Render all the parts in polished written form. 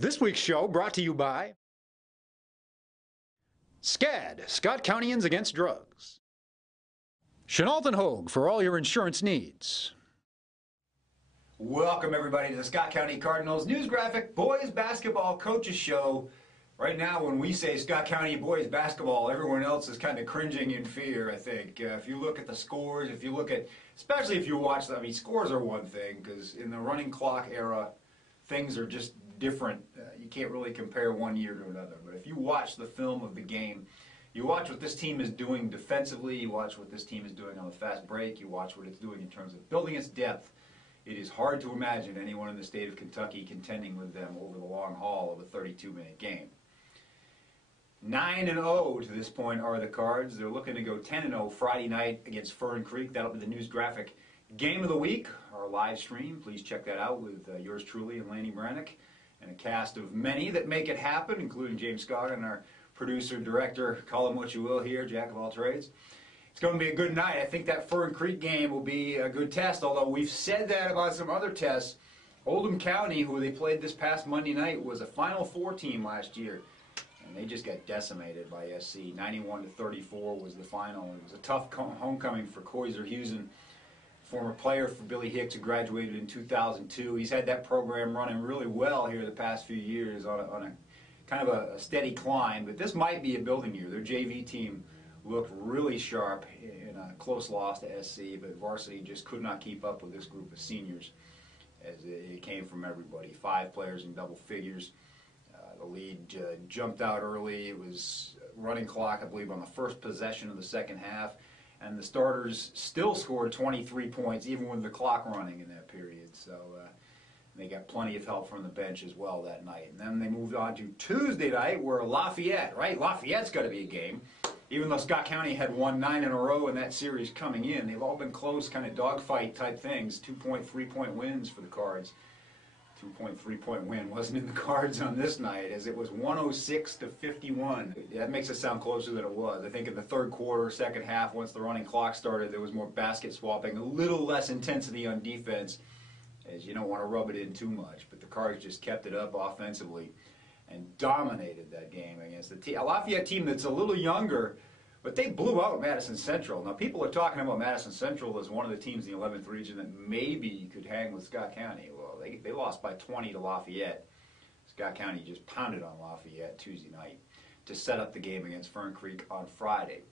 This week's show brought to you by SCAD, Scott Countyans Against Drugs. Chenault and Hogue for all your insurance needs. Welcome everybody to the Scott County Cardinals News Graphic Boys Basketball Coaches Show. Right now when we say Scott County Boys Basketball, everyone else is kind of cringing in fear, I think. If you look at the scores, if you look at, especially if you watch, I mean, scores are one thing, because in the running clock era, things are just different. You can't really compare one year to another. But if you watch the film of the game, you watch what this team is doing defensively, you watch what this team is doing on the fast break, you watch what it's doing in terms of building its depth, it is hard to imagine anyone in the state of Kentucky contending with them over the long haul of a 32-minute game. 9-0 to this point are the Cards. They're looking to go 10-0 Friday night against Fern Creek. That'll be the News Graphic Game of the Week, our live stream. Please check that out with yours truly and Lanny Brannick, and a cast of many that make it happen, including James Scott and our producer, director, call him what you will here, jack of all trades. It's going to be a good night. I think that Fern Creek game will be a good test, although we've said that about some other tests. Oldham County, who they played this past Monday night, was a Final Four team last year, and they just got decimated by SC. 91-34 was the final. It was a tough homecoming for Koiser Husen, former player for Billy Hicks, who graduated in 2002. He's had that program running really well here the past few years on a kind of a steady climb, but this might be a building year. Their JV team looked really sharp in a close loss to SC, but varsity just could not keep up with this group of seniors as it came from everybody. 5 players in double figures. The lead jumped out early. It was running clock, I believe, on the first possession of the second half, and the starters still scored 23 points even with the clock running in that period. So they got plenty of help from the bench as well that night. And then they moved on to Tuesday night, where Lafayette, right? Lafayette's got to be a game. Even though Scott County had won 9 in a row in that series coming in, they've all been close, kind of dogfight type things. 2-point, 3-point wins for the Cards. 2-point, 3-point win wasn't in the Cards on this night, as it was 106-51. That makes it sound closer than it was. I think in the third quarter, second half, once the running clock started, there was more basket swapping, a little less intensity on defense, as you don't want to rub it in too much. But the Cards just kept it up offensively and dominated that game against a Lafayette team that's a little younger, but they blew out Madison Central. Now, people are talking about Madison Central as one of the teams in the 11th region that maybe could hang with Scott County. Well, they lost by 20 to Lafayette. Scott County just pounded on Lafayette Tuesday night to set up the game against Fern Creek on Friday.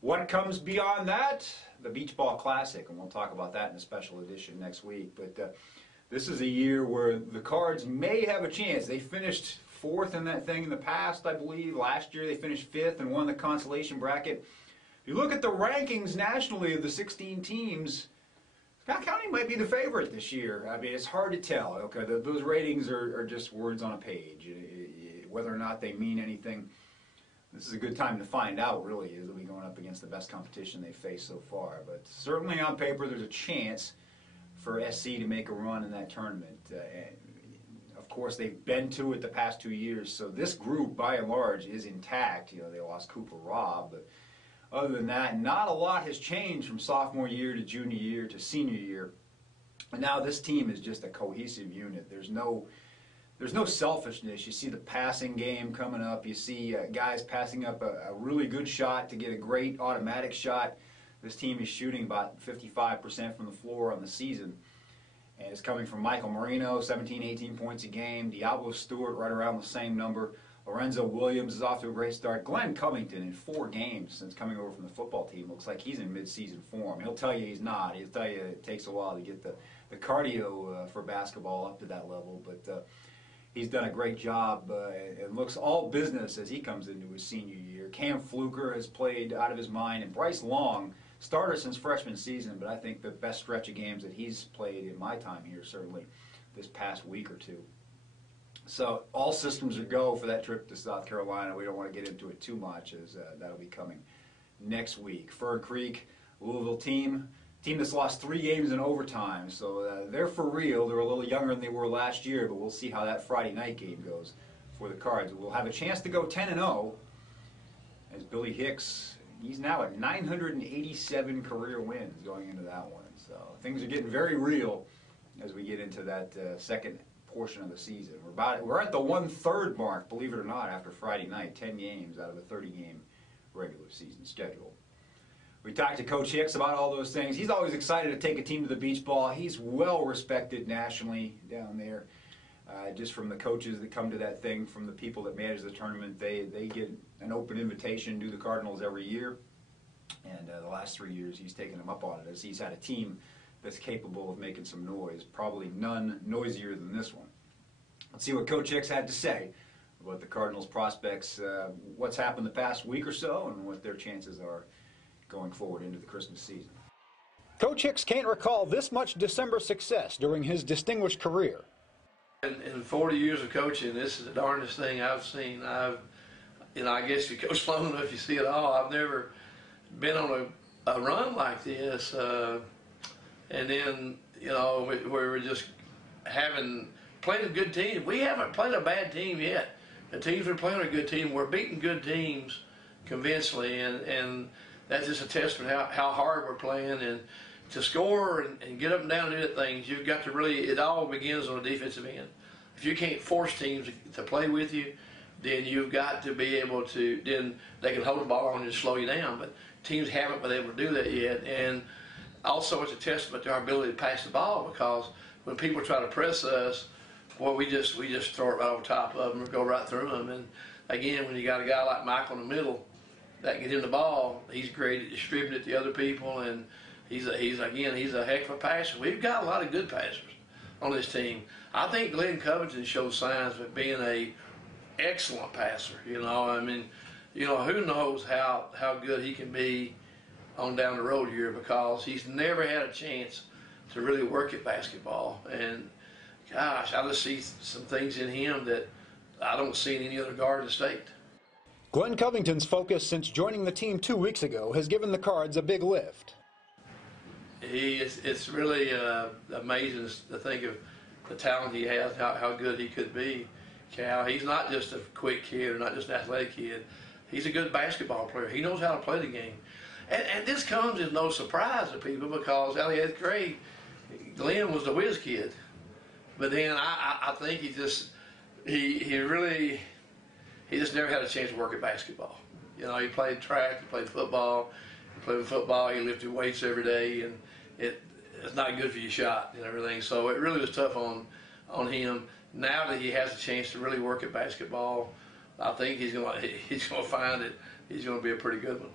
What comes beyond that? The Beach Ball Classic, and we'll talk about that in a special edition next week. But this is a year where the Cards may have a chance. They finished 4th in that thing in the past, I believe. Last year they finished 5th and won the consolation bracket. If you look at the rankings nationally of the 16 teams, Scott County might be the favorite this year. I mean, it's hard to tell. Okay, those ratings are just words on a page. Whether or not they mean anything, this is a good time to find out, really, as they'll be going up against the best competition they've faced so far. But certainly on paper, there's a chance for SC to make a run in that tournament. Of course, they've been to it the past 2 years, so this group, by and large, is intact. You know, they lost Cooper Robb, but other than that, not a lot has changed from sophomore year to junior year to senior year. And now this team is just a cohesive unit. There's no selfishness. You see the passing game coming up. You see guys passing up a really good shot to get a great automatic shot. This team is shooting about 55% from the floor on the season. And it's coming from Michael Marino, 17, 18 points a game. Diablo Stewart right around the same number. Lorenzo Williams is off to a great start. Glenn Covington, in 4 games since coming over from the football team, looks like he's in mid-season form. He'll tell you he's not. He'll tell you it takes a while to get the cardio for basketball up to that level. But he's done a great job and looks all business as he comes into his senior year. Cam Fluker has played out of his mind, and Bryce Long, starter since freshman season, but I think the best stretch of games that he's played in my time here, certainly this past week or two. So all systems are go for that trip to South Carolina. We don't want to get into it too much, as that'll be coming next week. Fern Creek, Louisville team that's lost 3 games in overtime. So they're for real. They're a little younger than they were last year, but we'll see how that Friday night game goes for the Cards. We'll have a chance to go 10-0 as Billy Hicks, he's now at 987 career wins going into that one. So things are getting very real as we get into that second portion of the season. We're at the 1/3 mark, believe it or not, after Friday night. 10 games out of a 30-game regular season schedule. We talked to Coach Hicks about all those things. He's always excited to take a team to the beach ball. He's well respected nationally down there. Just from the coaches that come to that thing, from the people that manage the tournament, they get an open invitation to the Cardinals every year. And the last 3 years, he's taken them up on it, as he's had a team that's capable of making some noise, probably none noisier than this one. Let's see what Coach Hicks had to say about the Cardinals' prospects, what's happened the past week or so, and what their chances are going forward into the Christmas season. Coach Hicks can't recall this much December success during his distinguished career. In 40 years of coaching, this is the darndest thing I've seen. I guess you coach long enough, you see it all. I've never been on a run like this. And then, we're just playing a good team. We haven't played a bad team yet. The teams we're playing are a good team. We're beating good teams convincingly, and that's just a testament how hard we're playing. And to score and get up and down and do things, you've got to really, it all begins on the defensive end. If you can't force teams to play with you, then you've got to be able to, then they can hold the ball on you and slow you down. But teams haven't been able to do that yet. And also it's a testament to our ability to pass the ball, because when people try to press us, well, we just throw it right over top of them or go right through them. And again, when you got a guy like Michael in the middle that can get him the ball, he's great at distributing it to other people, and he's a heck of a passer. We've got a lot of good passers on this team. I think Glenn Covington shows signs of being an excellent passer. Who knows how good he can be on down the road here, because he's never had a chance to really work at basketball. And gosh, I just see some things in him that I don't see in any other guard in the state. Glenn Covington's focus since joining the team 2 weeks ago has given the Cards a big lift. It's really amazing to think of the talent he has, how good he could be. Cal, he's not just a quick kid or not just an athletic kid. He's a good basketball player. He knows how to play the game. And this comes as no surprise to people, because out of 8th grade, Glenn was the whiz kid. But then I think he just never had a chance to work at basketball. He played track, he played football. He lifted weights every day, and it's not good for your shot and everything. So it really was tough on him. Now that he has a chance to really work at basketball, I think he's going to find it. He's going to be a pretty good one.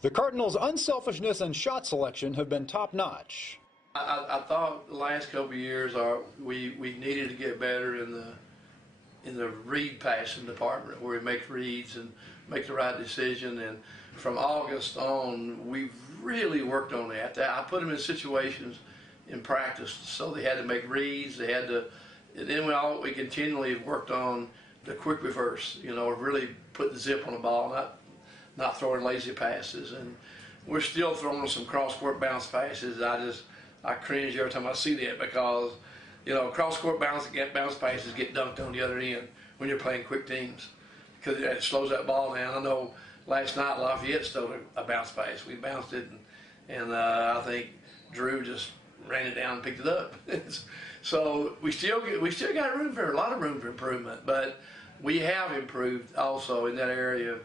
The Cardinals' unselfishness and shot selection have been top-notch. I thought the last couple of years we needed to get better in the read passing department, where we make reads and make the right decision. And from August on, we've really worked on that. I put them in situations in practice, so they had to make reads. They had to, and then we continually worked on the quick reverse. Really put the zip on the ball, not throwing lazy passes. And we're still throwing some cross-court bounce passes. I cringe every time I see that, because cross-court bounce passes get dunked on the other end when you're playing quick teams, because it slows that ball down. I know last night Lafayette stole a bounce pass. We bounced it, and I think Drew just ran it down and picked it up. So we still got a lot of room for improvement, but we have improved also in that area.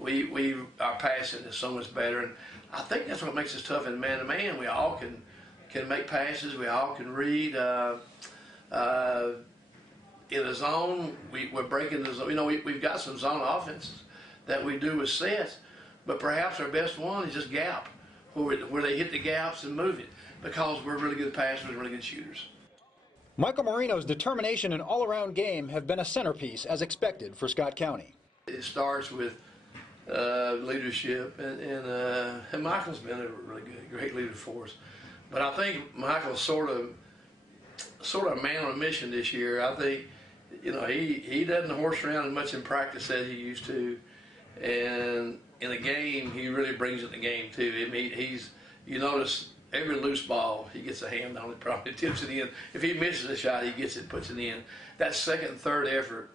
Our passing is so much better, and I think that's what makes us tough in man-to-man. We all can make passes. We all can read. In a zone, we're breaking the zone. We've got some zone offenses that we do with sets, but perhaps our best one is just gap, where they hit the gaps and move it, because we're really good passers and really good shooters. Michael Marino's determination and all-around game have been a centerpiece, as expected, for Scott County. It starts with leadership, and Michael's been a really great leader for us. But I think Michael's sort of a man on a mission this year. I think, he doesn't horse around as much in practice as he used to, and in a game, he really brings it in the game too. You notice every loose ball, he gets a hand on it, probably tips it in. If he misses a shot, he gets it, puts it in. That second and third effort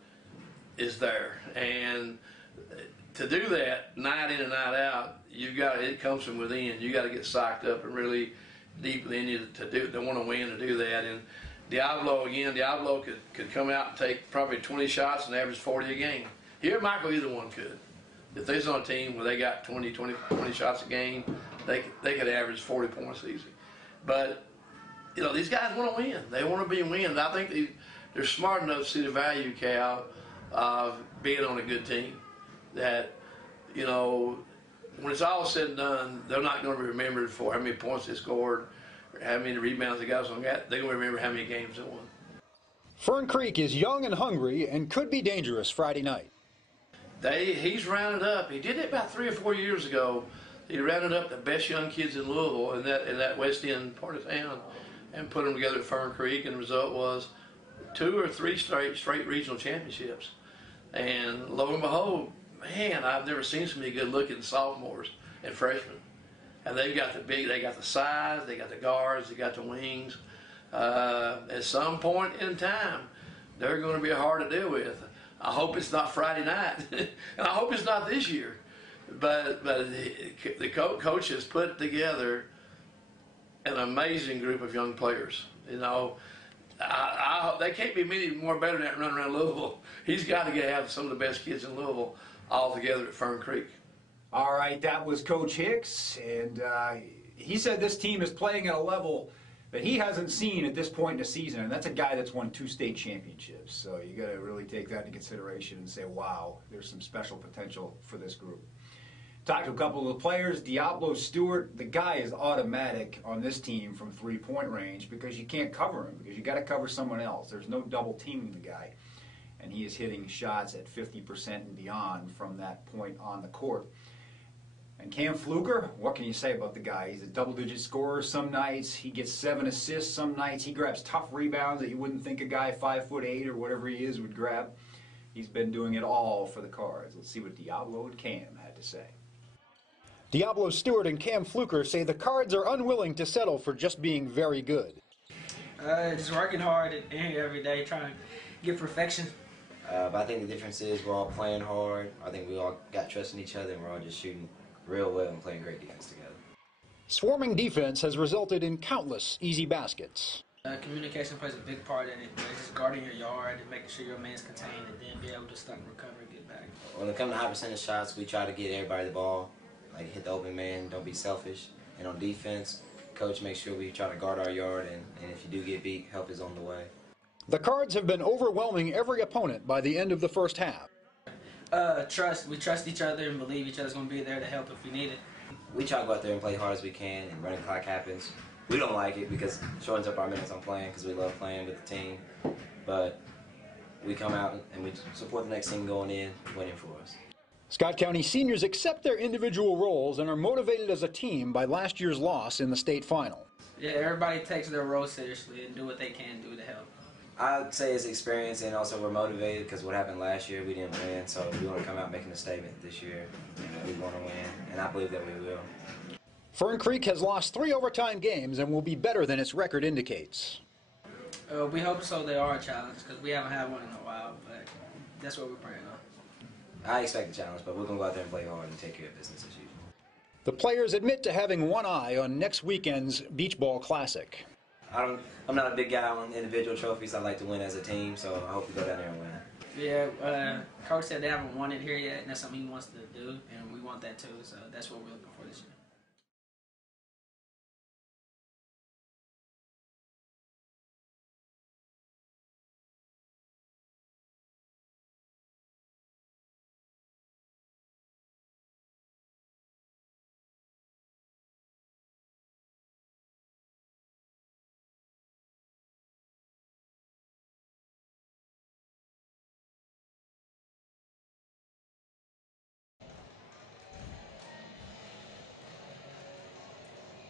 is there, and to do that night in and night out, it comes from within. You got to get psyched up and really deep in you to want to win, to do that. And Diablo, again, Diablo could come out and take probably 20 shots and average 40 a game. Here, Michael, either one could. If they're on a team where they got 20 shots a game, they could average 40 points easy. But, you know, these guys want to win. They want to be winning. I think they're smart enough to see the value, Cal, of being on a good team. That, you know, when it's all said and done, they're not going to be remembered for how many points they scored or how many rebounds they got. They're going to remember how many games they won. Fern Creek is young and hungry and could be dangerous Friday night. He's rounded up. He did it about 3 or 4 years ago. He rounded up the best young kids in Louisville in that West End part of town and put them together at Fern Creek, and the result was 2 or 3 straight regional championships. And lo and behold, man, I've never seen so many good-looking sophomores and freshmen. And they got the size, they got the guards, they got the wings. At some point in time, they're going to be hard to deal with. I hope it's not Friday night, and I hope it's not this year. But the coach has put together an amazing group of young players. You know, they can't be many more better than that running around Louisville. He's got to have some of the best kids in Louisville all together at Fern Creek. All right, that was Coach Hicks, and he said this team is playing at a level that he hasn't seen at this point in the season, and that's a guy that's won 2 state championships. So you got to really take that into consideration and say, wow, there's some special potential for this group. Talked to a couple of the players. Diablo Stewart, the guy is automatic on this team from 3-point range because you can't cover him, because you got to cover someone else. There's no double teaming the guy, and he is hitting shots at 50% and beyond from that point on the court. And Cam Fluker, what can you say about the guy? He's a double-digit scorer some nights. He gets 7 assists some nights. He grabs tough rebounds that you wouldn't think a guy 5'8" or whatever he is would grab. He's been doing it all for the Cards. Let's see what Diablo and Cam had to say. Diablo Stewart and Cam Fluker say the Cards are unwilling to settle for just being very good. Just working hard and here every day, trying to get perfection. But I think the difference is we're all playing hard. I think we all got trust in each other, and we're all just shooting real well and playing great defense together. Swarming defense has resulted in countless easy baskets. Communication plays a big part in it. Just guarding your yard and making sure your man's contained, and then be able to stop and recover and get back. When it comes to high percentage shots, we try to get everybody the ball, like hit the open man, don't be selfish. And on defense, coach makes sure we try to guard our yard, and if you do get beat, help is on the way. The Cards have been overwhelming every opponent by the end of the first half. Trust. We trust each other and believe each other's going to be there to help if we need it. We try to go out there and play hard as we can, and running clock happens. We don't like it because it shortens up our minutes on playing because we love playing with the team. But we come out and we support the next team going in, winning for us. Scott County seniors accept their individual roles and are motivated as a team by last year's loss in the state final. Yeah, everybody takes their role seriously and do what they can do to help. I'd say it's experience, and also we're motivated because what happened last year, we didn't win, so we want to come out making a statement this year. We want to win, and I believe that we will. Fern Creek has lost 3 overtime games and will be better than its record indicates. We hope so. They are a challenge because we haven't had one in a while, but that's what we're praying on. I expect the challenge, but we're going to go out there and play hard and take care of business as usual. The players admit to having one eye on next weekend's Beach Ball Classic. I'm not a big guy on individual trophies. I like to win as a team, so I hope we go down there and win. Yeah, Coach said they haven't won it here yet, and that's something he wants to do, and we want that too, so that's what we're looking for this year.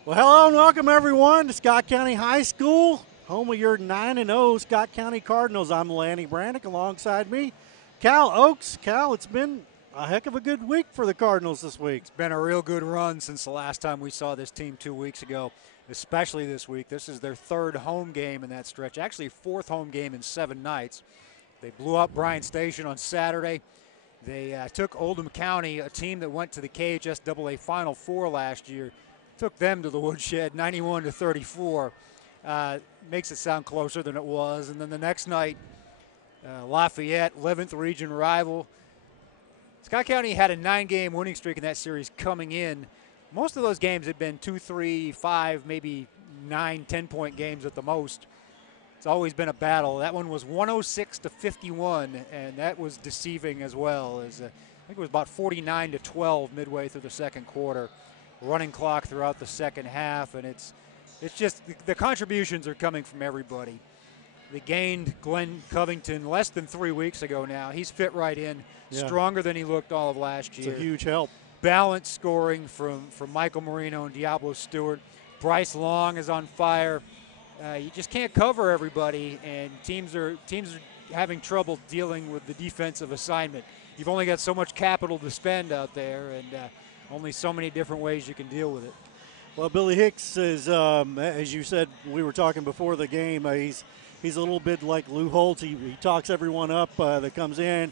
Well, hello and welcome everyone to Scott County High School, home of your 9-0 Scott County Cardinals. I'm Lanny Brannick, alongside me, Cal Oakes. Cal, it's been a heck of a good week for the Cardinals this week. It's been a real good run since the last time we saw this team 2 weeks ago, especially this week. This is their 3rd home game in that stretch, actually 4th home game in 7 nights. They blew up Bryan Station on Saturday. They took Oldham County, a team that went to the KHSAA Final Four last year, took them to the woodshed, 91-34. makes it sound closer than it was. And then the next night, Lafayette, 11th region rival. Scott County had a 9-game winning streak in that series coming in. Most of those games had been 2, 3, 5, maybe 9, 10-point games at the most. It's always been a battle. That one was 106-51, and that was deceiving as well. As I think it was about 49-12 midway through the second quarter. Running clock throughout the second half, and it's just the contributions are coming from everybody. They gained Glenn Covington less than 3 weeks ago now. He's fit right in, stronger than he looked all of last year. It's a huge help. Balanced scoring from Michael Marino and Diablo Stewart. Bryce Long is on fire. You just can't cover everybody, and teams are having trouble dealing with the defensive assignment. You've only got so much capital to spend out there, and only so many different ways you can deal with it. Well, Billy Hicks is, as you said, we were talking before the game. He's a little bit like Lou Holtz. He talks everyone up that comes in.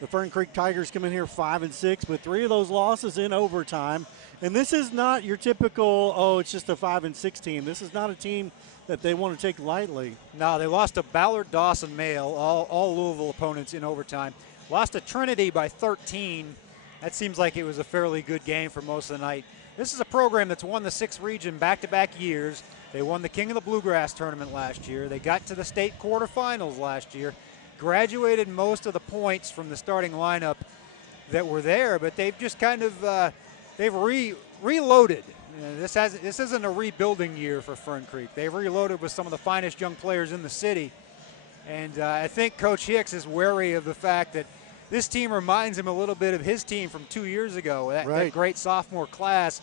The Fern Creek Tigers come in here 5-6, but 3 of those losses in overtime. And this is not your typical, it's just a 5-6 team. This is not a team that they want to take lightly. No, they lost to Ballard Dawson Male, all Louisville opponents in overtime. Lost to Trinity by 13. That seems like it was a fairly good game for most of the night. This is a program that's won the 6th region back-to-back years. They won the King of the Bluegrass tournament last year. They got to the state quarterfinals last year. Graduated most of the points from the starting lineup that were there, but they've just kind of they've reloaded. This isn't a rebuilding year for Fern Creek. They've reloaded with some of the finest young players in the city, and I think Coach Hicks is wary of the fact that this team reminds him a little bit of his team from 2 years ago, that great sophomore class.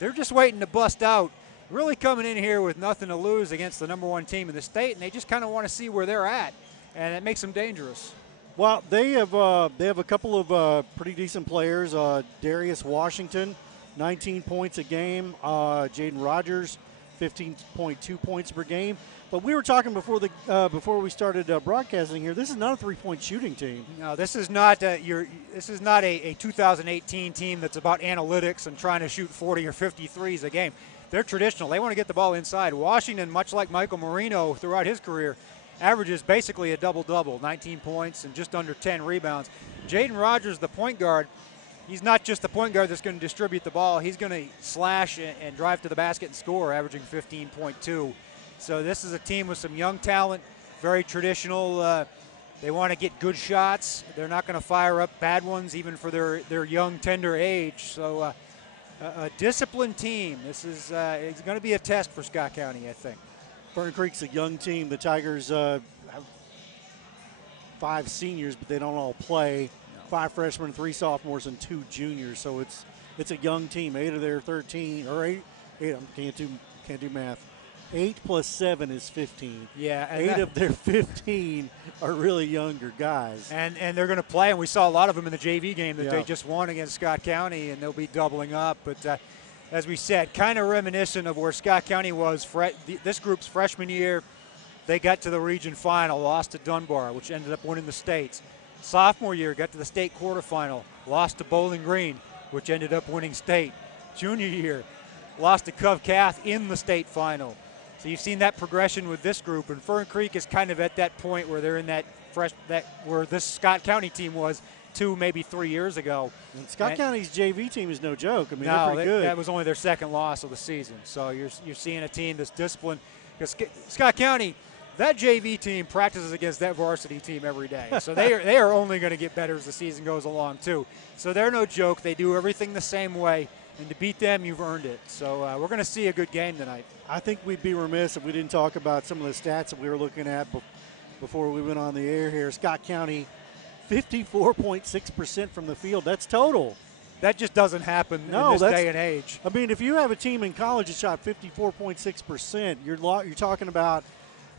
They're just waiting to bust out, really coming in here with nothing to lose against the #1 team in the state, and they just kind of want to see where they're at, and it makes them dangerous. Well, they have a couple of pretty decent players. Darius Washington, 19 points a game. Jaden Rogers, 15.2 points per game. But we were talking before we started broadcasting here. This is not a three-point shooting team. No, this is not a 2018 team that's about analytics and trying to shoot 40 or 50 threes a game. They're traditional. They want to get the ball inside. Washington, much like Michael Marino throughout his career, averages basically a double-double, 19 points and just under 10 rebounds. Jaden Rogers, the point guard, he's not just the point guard that's going to distribute the ball. He's going to slash and drive to the basket and score, averaging 15.2. So this is a team with some young talent, very traditional. They want to get good shots. They're not going to fire up bad ones even for their young, tender age. So a disciplined team. This is it's going to be a test for Scott County, I think. Fern Creek's a young team. The Tigers have 5 seniors, but they don't all play. 5 freshmen, 3 sophomores, and 2 juniors. So it's a young team. 8 of their 13, or 8 can't do math. 8 plus 7 is 15. Yeah, 8 of their 15 are really younger guys. And they're going to play, and we saw a lot of them in the JV game that they just won against Scott County, and they'll be doubling up. But as we said, kind of reminiscent of where Scott County was this group's freshman year. They got to the region final, lost to Dunbar, which ended up winning the states. Sophomore year, got to the state quarterfinal, lost to Bowling Green, which ended up winning state. Junior year, lost to Cove Cath in the state final. So you've seen that progression with this group, and Fern Creek is kind of at that point where they're in where this Scott County team was 2, maybe 3 years ago. And Scott County's JV team is no joke. I mean, no, they're pretty good. That was only their second loss of the season. So you're seeing a team that's disciplined. Because Scott County, that JV team practices against that varsity team every day. So they are only going to get better as the season goes along too. So they're no joke. They do everything the same way. And to beat them, you've earned it. So we're going to see a good game tonight. I think we'd be remiss if we didn't talk about some of the stats that we were looking at before we went on the air here. Scott County, 54.6% from the field. That's total. That just doesn't happen in this day and age. I mean, if you have a team in college that shot 54.6%, you're talking about,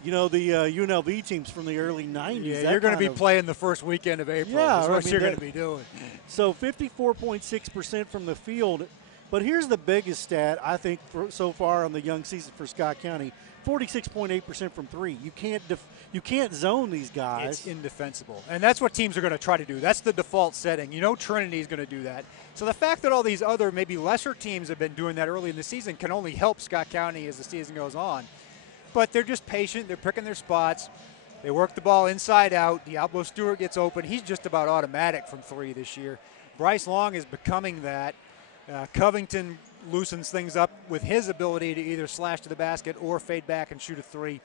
the UNLV teams from the early 90s. Yeah, you're going to be playing the first weekend of April. Yeah, that's what you're going to be doing. So 54.6% from the field. But here's the biggest stat, I think, so far on the young season for Scott County, 46.8% from 3. You can't zone these guys. It's indefensible. And that's what teams are going to try to do. That's the default setting. Trinity is going to do that. So the fact that all these other maybe lesser teams have been doing that early in the season can only help Scott County as the season goes on. but they're just patient. They're picking their spots. They work the ball inside out. Diablo Stewart gets open. He's just about automatic from three this year. Bryce Long is becoming that. Covington loosens things up with his ability to either slash to the basket or fade back and shoot a three.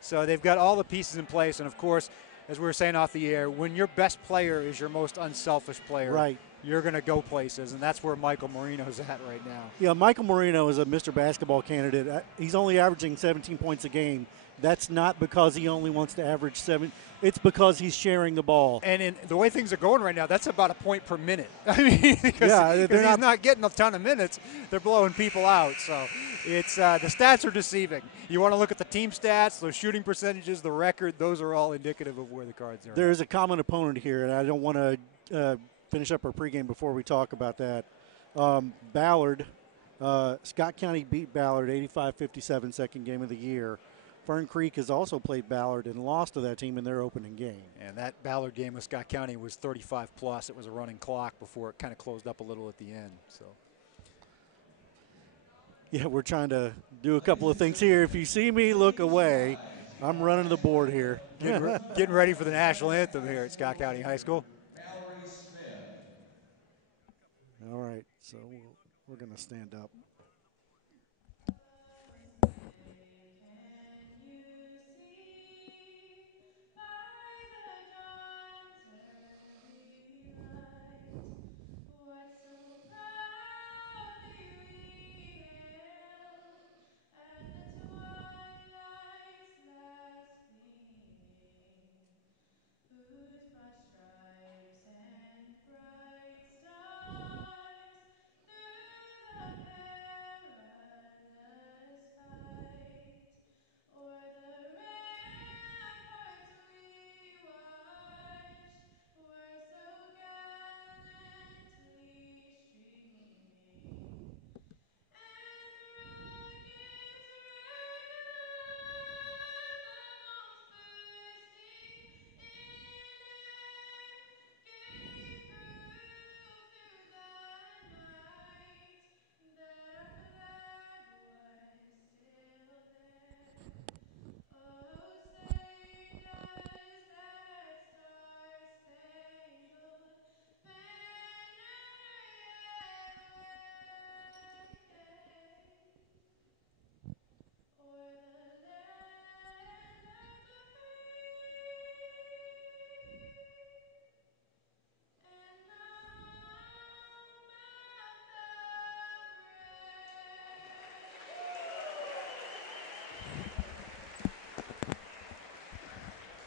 So they've got all the pieces in place. And, of course, as we were saying off the air, when your best player is your most unselfish player, right, you're going to go places, and that's where Michael Marino's at right now. Yeah, Michael Marino is a Mr. Basketball candidate. He's only averaging 17 points a game. That's not because he only wants to average 7. It's because he's sharing the ball. And in the way things are going right now, that's about a point per minute. I mean, because he's not getting a ton of minutes. They're blowing people out. So it's the stats are deceiving. You want to look at the team stats, those shooting percentages, the record. Those are all indicative of where the Cards are. There's a common opponent here, and I don't want to finish up our pregame before we talk about that. Ballard, Scott County beat Ballard 85-57, second game of the year. Fern Creek has also played Ballard and lost to that team in their opening game. And that Ballard game with Scott County was 35+. It was a running clock before it kind of closed up a little at the end. So, yeah, we're trying to do a couple of things here. If you see me look away, I'm running the board here. Getting ready for the national anthem here at Scott County High School. All right, so we're going to stand up.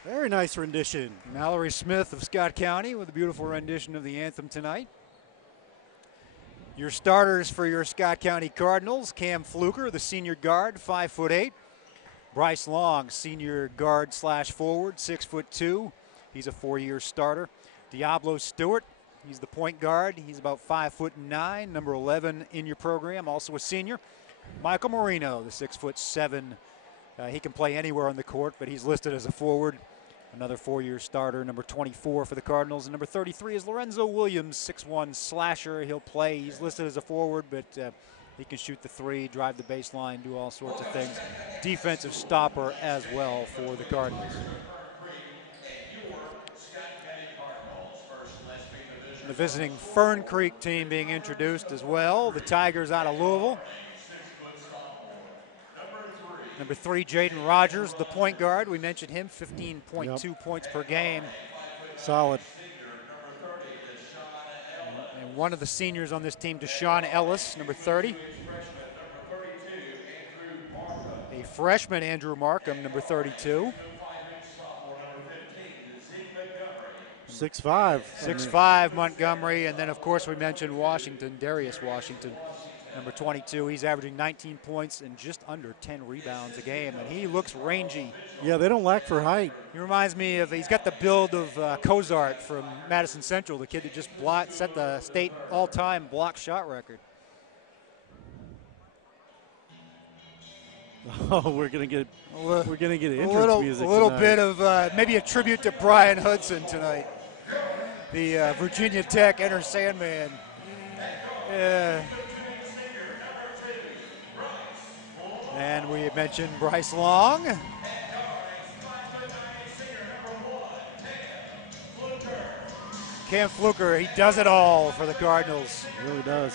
Very nice rendition. Mallory Smith of Scott County with a beautiful rendition of the anthem tonight. Your starters for your Scott County Cardinals: Cam Fluker, the senior guard, 5'8". Bryce Long, senior guard / forward, 6'2". He's a 4-year starter. Diablo Stewart, he's the point guard. He's about 5'9", number 11 in your program, also a senior. Michael Marino, the 6'7". He can play anywhere on the court, but he's listed as a forward. Another 4-year starter, number 24 for the Cardinals. And number 33 is Lorenzo Williams, 6'1" slasher. He'll play. He's listed as a forward, but he can shoot the three, drive the baseline, do all sorts of things. Defensive stopper as well for the Cardinals. The visiting Fern Creek team being introduced as well. The Tigers out of Louisville. Number 3, Jaden Rogers, the point guard. We mentioned him, 15.2 points per game. Solid. And one of the seniors on this team, Deshaun Ellis, number 30. A freshman, Andrew Markham, number 32. 6'5". 6'5", Montgomery. And then, of course, we mentioned Washington, Darius Washington, number 22. He's averaging 19 points and just under 10 rebounds a game, and he looks rangy. Yeah, they don't lack for height. He reminds me of, he's got the build of Cozart from Madison Central, the kid that just set the state all-time block shot record. Oh, we're gonna get entrance music. A little tonight. bit of maybe a tribute to Brian Hudson tonight, the Virginia Tech Enter Sandman. And we mentioned Bryce Long. Cam Fluker, he does it all for the Cardinals. He really does.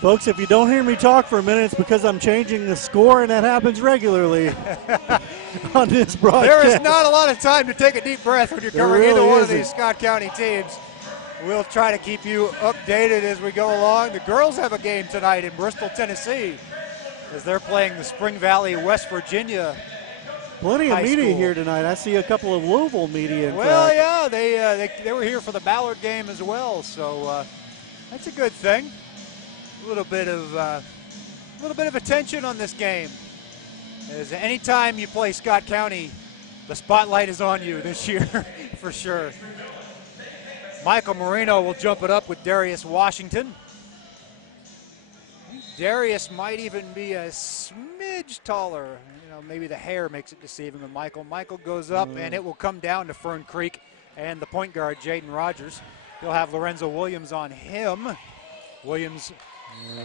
Folks, if you don't hear me talk for a minute, it's because I'm changing the score, and that happens regularly on this broadcast. There is not a lot of time to take a deep breath when you're covering either one of these Scott County teams. We'll try to keep you updated as we go along. The girls have a game tonight in Bristol, Tennessee, as they're playing the Spring Valley, West Virginia. Plenty of media here tonight. I see a couple of Louisville media. Well, yeah, they were here for the Ballard game as well, so that's a good thing. A little bit of attention on this game. As anytime you play Scott County, the spotlight is on you this year for sure. Michael Marino will jump it up with Darius Washington. Darius might even be a smidge taller. You know, maybe the hair makes it deceiving with Michael. Michael goes up, and it will come down to Fern Creek and the point guard, Jaden Rogers. He'll have Lorenzo Williams on him. Williams,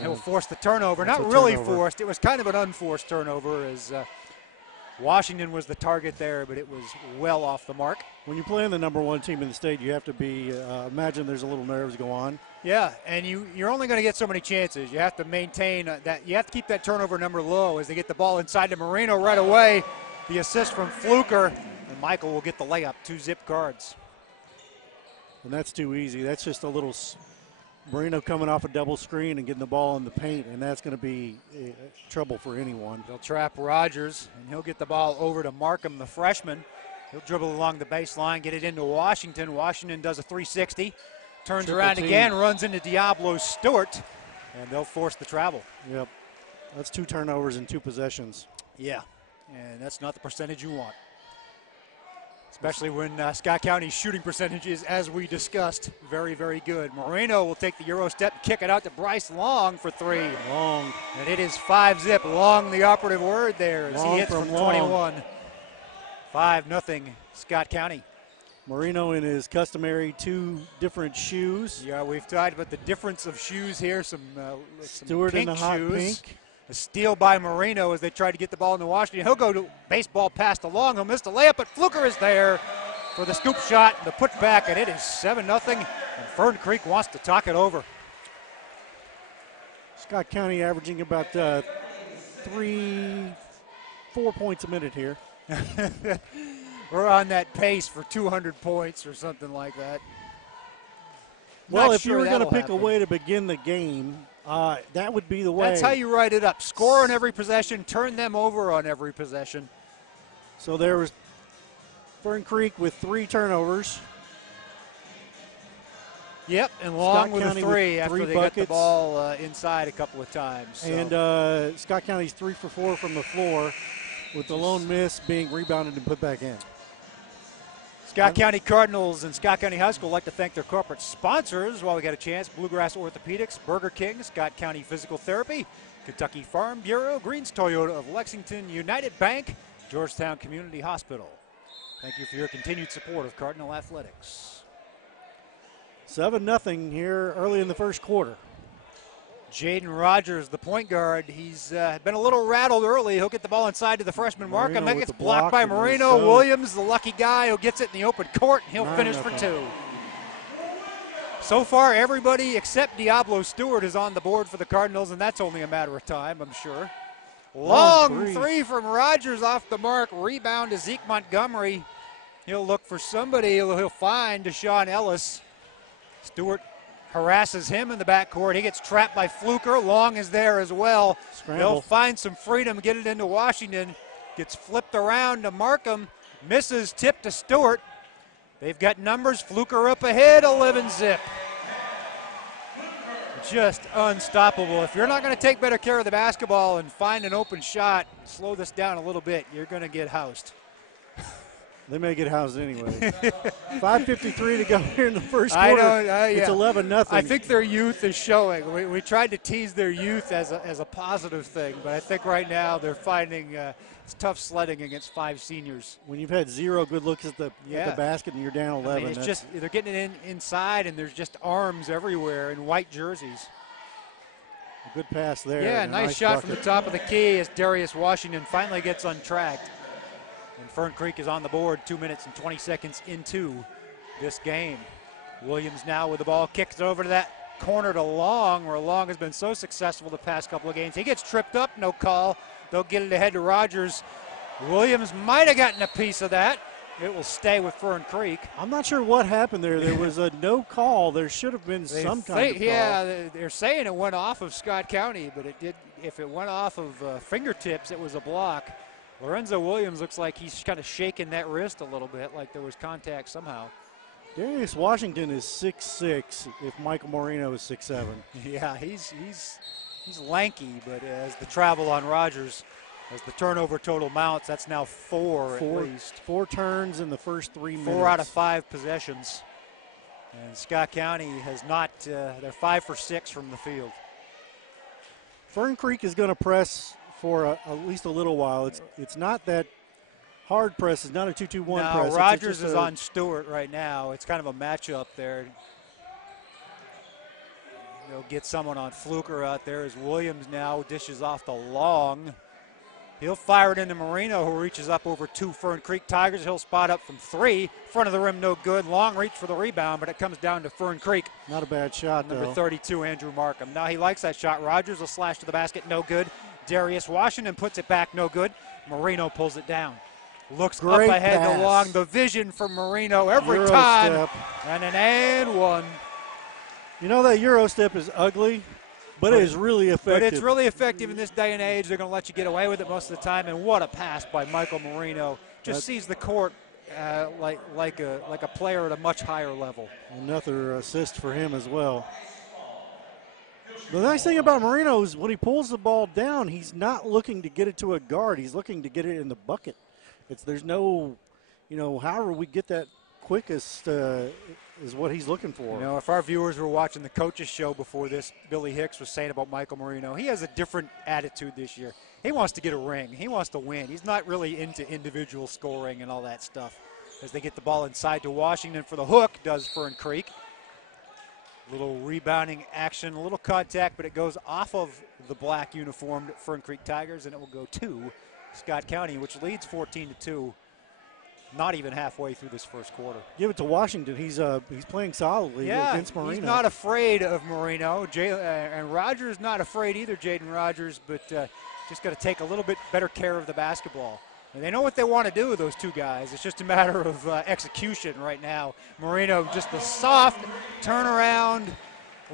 he'll force the turnover. Not really forced. It was kind of an unforced turnover as Washington was the target there, but it was well off the mark. When you're playing the #1 team in the state, you have to be, imagine there's a little nerves go on. Yeah, and you're only going to get so many chances. You have to maintain that. You have to keep that turnover number low as they get the ball inside to Marino right away. The assist from Fluker, and Michael will get the layup, 2 zip cards. And that's too easy. That's just a little Marino coming off a double screen and getting the ball in the paint, and that's going to be trouble for anyone. They'll trap Rogers, and he'll get the ball over to Markham, the freshman. He'll dribble along the baseline, get it into Washington. Washington does a 360, turns around again, runs into Diablo Stewart, and they'll force the travel. Yep. That's 2 turnovers in 2 possessions. Yeah, and that's not the percentage you want. Especially when Scott County's shooting percentage is, as we discussed, very, very good. Marino will take the Euro step and kick it out to Bryce Long for 3. Long. And it is 5-zip. Long, the operative word there, as he hits from 21. 5-0 Scott County. Marino in his customary 2 different shoes. Yeah, we've talked about the difference of shoes here. Some Stewart pink in the hot shoes. pink. A steal by Marino as they try to get the ball into Washington. He'll go to baseball pass to Long. He'll miss the layup, but Fluker is there for the scoop shot, the putback, and it is 7-0. And Fern Creek wants to talk it over. Scott County averaging about 3-4 points a minute here. We're on that pace for 200 points or something like that. Well, if you were going to pick a way to begin the game, that would be the way. That's how you write it up. Score on every possession, turn them over on every possession. So there was Fern Creek with 3 turnovers. Yep, and Long with a 3 after they got the ball inside a couple of times. So. And Scott County's 3 for 4 from the floor, with the lone miss being rebounded and put back in. Scott County Cardinals and Scott County High School like to thank their corporate sponsors while we got a chance. Bluegrass Orthopedics, Burger King, Scott County Physical Therapy, Kentucky Farm Bureau, Greens Toyota of Lexington, United Bank, Georgetown Community Hospital. Thank you for your continued support of Cardinal Athletics. 7-0 here early in the first quarter. Jaden Rogers, the point guard, he's been a little rattled early. He'll get the ball inside to the freshman Markham. That gets blocked by Marino. Williams, the lucky guy who gets it in the open court, and he'll finish for 2. So far, everybody except Diablo Stewart is on the board for the Cardinals, and that's only a matter of time, I'm sure. Long 3 from Rogers off the mark. Rebound to Zeke Montgomery. He'll look for somebody. He'll find Deshaun Ellis. Stewart harasses him in the backcourt. He gets trapped by Fluker. Long is there as well. Scramble. They'll find some freedom, get it into Washington. Gets flipped around to Markham. Misses, tip to Stewart. They've got numbers. Fluker up ahead, 11-zip. Just unstoppable. If you're not going to take better care of the basketball and find an open shot, slow this down a little bit, you're going to get housed. They may get housed anyway. 5:53 to go here in the first quarter. It's 11-0. I think their youth is showing. We tried to tease their youth as a positive thing, but I think right now they're finding it's tough sledding against 5 seniors. When you've had 0 good looks at the basket and you're down 11. I mean, it's just they're getting it inside, and there's just arms everywhere in white jerseys. A good pass there. Yeah, and a nice shot bucket. from the top of the key as Darius Washington finally gets untracked. And Fern Creek is on the board 2 minutes and 20 seconds into this game. Williams now with the ball, kicks it over to that corner to Long, where Long has been so successful the past couple of games. He gets tripped up, no call. They'll get it ahead to Rogers. Williams might have gotten a piece of that. It will stay with Fern Creek. I'm not sure what happened there. There was a no call. There should have been some kind of call. Yeah, they're saying it went off of Scott County, but it did. If it went off of fingertips, it was a block. Lorenzo Williams looks like he's kind of shaking that wrist a little bit, like there was contact somehow. Darius Washington is 6'6", if Michael Moreno is 6'7". Yeah, he's lanky, but as the travel on Rogers, as the turnover total mounts, that's now four at least. 4 turns in the first 3 minutes. 4 out of 5 possessions. And Scott County has not, they're 5 for 6 from the field. Fern Creek is going to press for at least a little while. It's not that hard press. It's not a 2-2-1 press. Rogers is on Stewart right now. It's kind of a matchup there. They'll get someone on Fluker out there as Williams now dishes off the Long. He'll fire it into Marino, who reaches up over 2 Fern Creek Tigers. He'll spot up from 3. Front of the rim, no good. Long reach for the rebound, but it comes down to Fern Creek. Not a bad shot, Number though. 32, Andrew Markham. Now he likes that shot. Rogers will slash to the basket, no good. Darius Washington puts it back, no good. Marino pulls it down. Looks Great up ahead pass. to Long. The vision from Marino every Euro time. step. And an and one. You know that Euro step is ugly, but it is really effective. But it's really effective in this day and age. They're going to let you get away with it most of the time. And what a pass by Michael Marino. Just sees the court like a player at a much higher level. Another assist for him as well. The nice thing about Marino is when he pulls the ball down, he's not looking to get it to a guard. He's looking to get it in the bucket. There's no, however we get that quickest is what he's looking for. If our viewers were watching the coaches show before this, Billy Hicks was saying about Michael Marino, he has a different attitude this year. He wants to get a ring. He wants to win. He's not really into individual scoring and all that stuff. As they get the ball inside to Washington for the hook, does Fern Creek. Little rebounding action, a little contact, but it goes off of the black uniformed Fern Creek Tigers, and it will go to Scott County, which leads 14-2. Not even halfway through this first quarter. Give it to Washington. He's playing solidly against Marino. He's not afraid of Marino. And Rogers not afraid either, Jaden Rogers, but just got to take a little bit better care of the basketball. And they know what they want to do with those two guys. It's just a matter of execution right now. Marino just a soft turnaround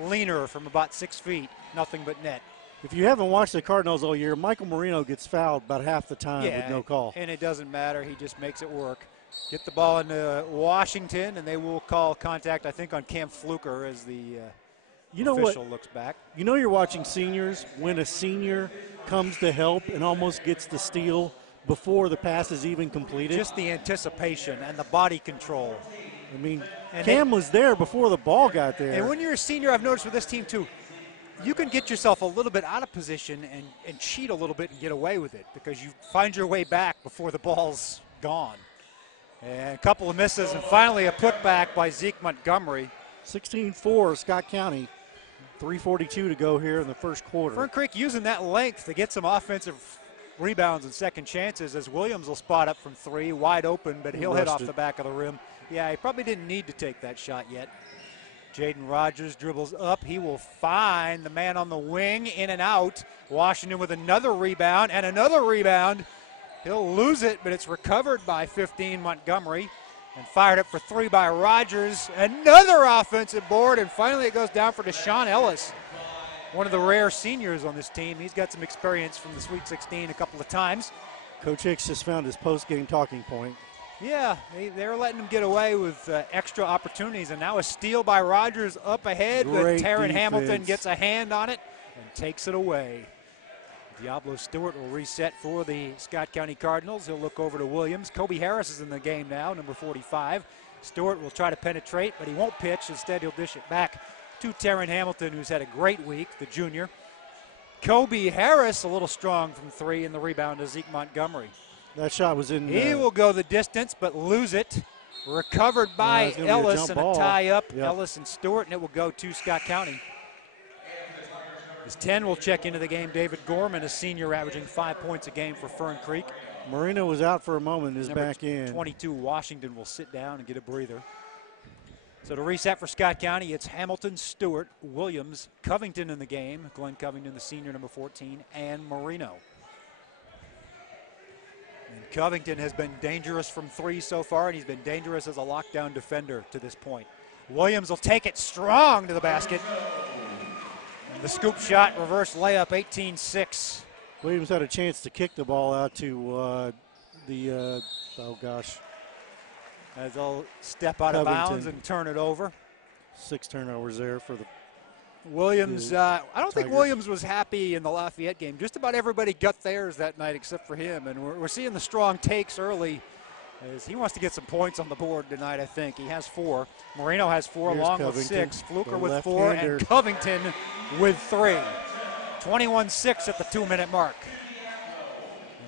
leaner from about 6 feet, nothing but net. If you haven't watched the Cardinals all year, Michael Marino gets fouled about half the time with no call. And it doesn't matter. He just makes it work. Get the ball into Washington, and they will call contact, I think, on Cam Fluker as the official looks back. You're watching seniors when a senior comes to help and almost gets the steal before the pass is even completed. Just the anticipation and the body control. Cam was there before the ball got there. And when you're a senior, I've noticed with this team too, you can get yourself a little bit out of position and cheat a little bit and get away with it because you find your way back before the ball's gone. And a couple of misses, and finally a putback by Zeke Montgomery. 16-4, Scott County. 3:42 to go here in the first quarter. Fern Creek using that length to get some offensive rebounds and second chances as Williams will spot up from 3, wide open, but he'll hit off the back of the rim. Yeah, he probably didn't need to take that shot yet. Jaden Rogers dribbles up. He will find the man on the wing, in and out. Washington with another rebound and another rebound. He'll lose it, but it's recovered by 15 Montgomery and fired up for 3 by Rogers. Another offensive board, and finally it goes down for Deshaun Ellis, one of the rare seniors on this team. He's got some experience from the Sweet 16 a couple of times. Coach Hicks just found his post-game talking point. Yeah, they're letting him get away with extra opportunities, and now a steal by Rogers up ahead, but Taryn Hamilton gets a hand on it and takes it away. Diablo Stewart will reset for the Scott County Cardinals. He'll look over to Williams. Kobe Harris is in the game now, number 45. Stewart will try to penetrate, but he won't pitch. Instead, he'll dish it back to Taryn Hamilton, who's had a great week, the junior. Kobe Harris a little strong from 3, and the rebound to Zeke Montgomery. That shot was in. He will go the distance, but lose it. Recovered by Ellis and a tie-up. Ellis and Stewart, and it will go to Scott County. The As 10 will check into the game, David Gorman, a senior, averaging 5 points a game for Fern Creek. Marino was out for a moment, is Number back in. 22, Washington, will sit down and get a breather. So to reset for Scott County, it's Hamilton, Stewart, Williams, Covington in the game. Glenn Covington, the senior, number 14, and Marino. And Covington has been dangerous from 3 so far, and he's been dangerous as a lockdown defender to this point. Williams will take it strong to the basket. And the scoop shot, reverse layup, 18-6. Williams had a chance to kick the ball out to As they'll step out of bounds and turn it over. 6 turnovers there for the Williams. I don't think Tigers. Williams was happy in the Lafayette game. Just about everybody got theirs that night except for him. And we're seeing the strong takes early as he wants to get some points on the board tonight, I think. He has 4. Marino has 4 Here's along Covington, with 6. the Fluker with 4 left-hander. and Covington with 3. 21-6 at the 2-minute mark.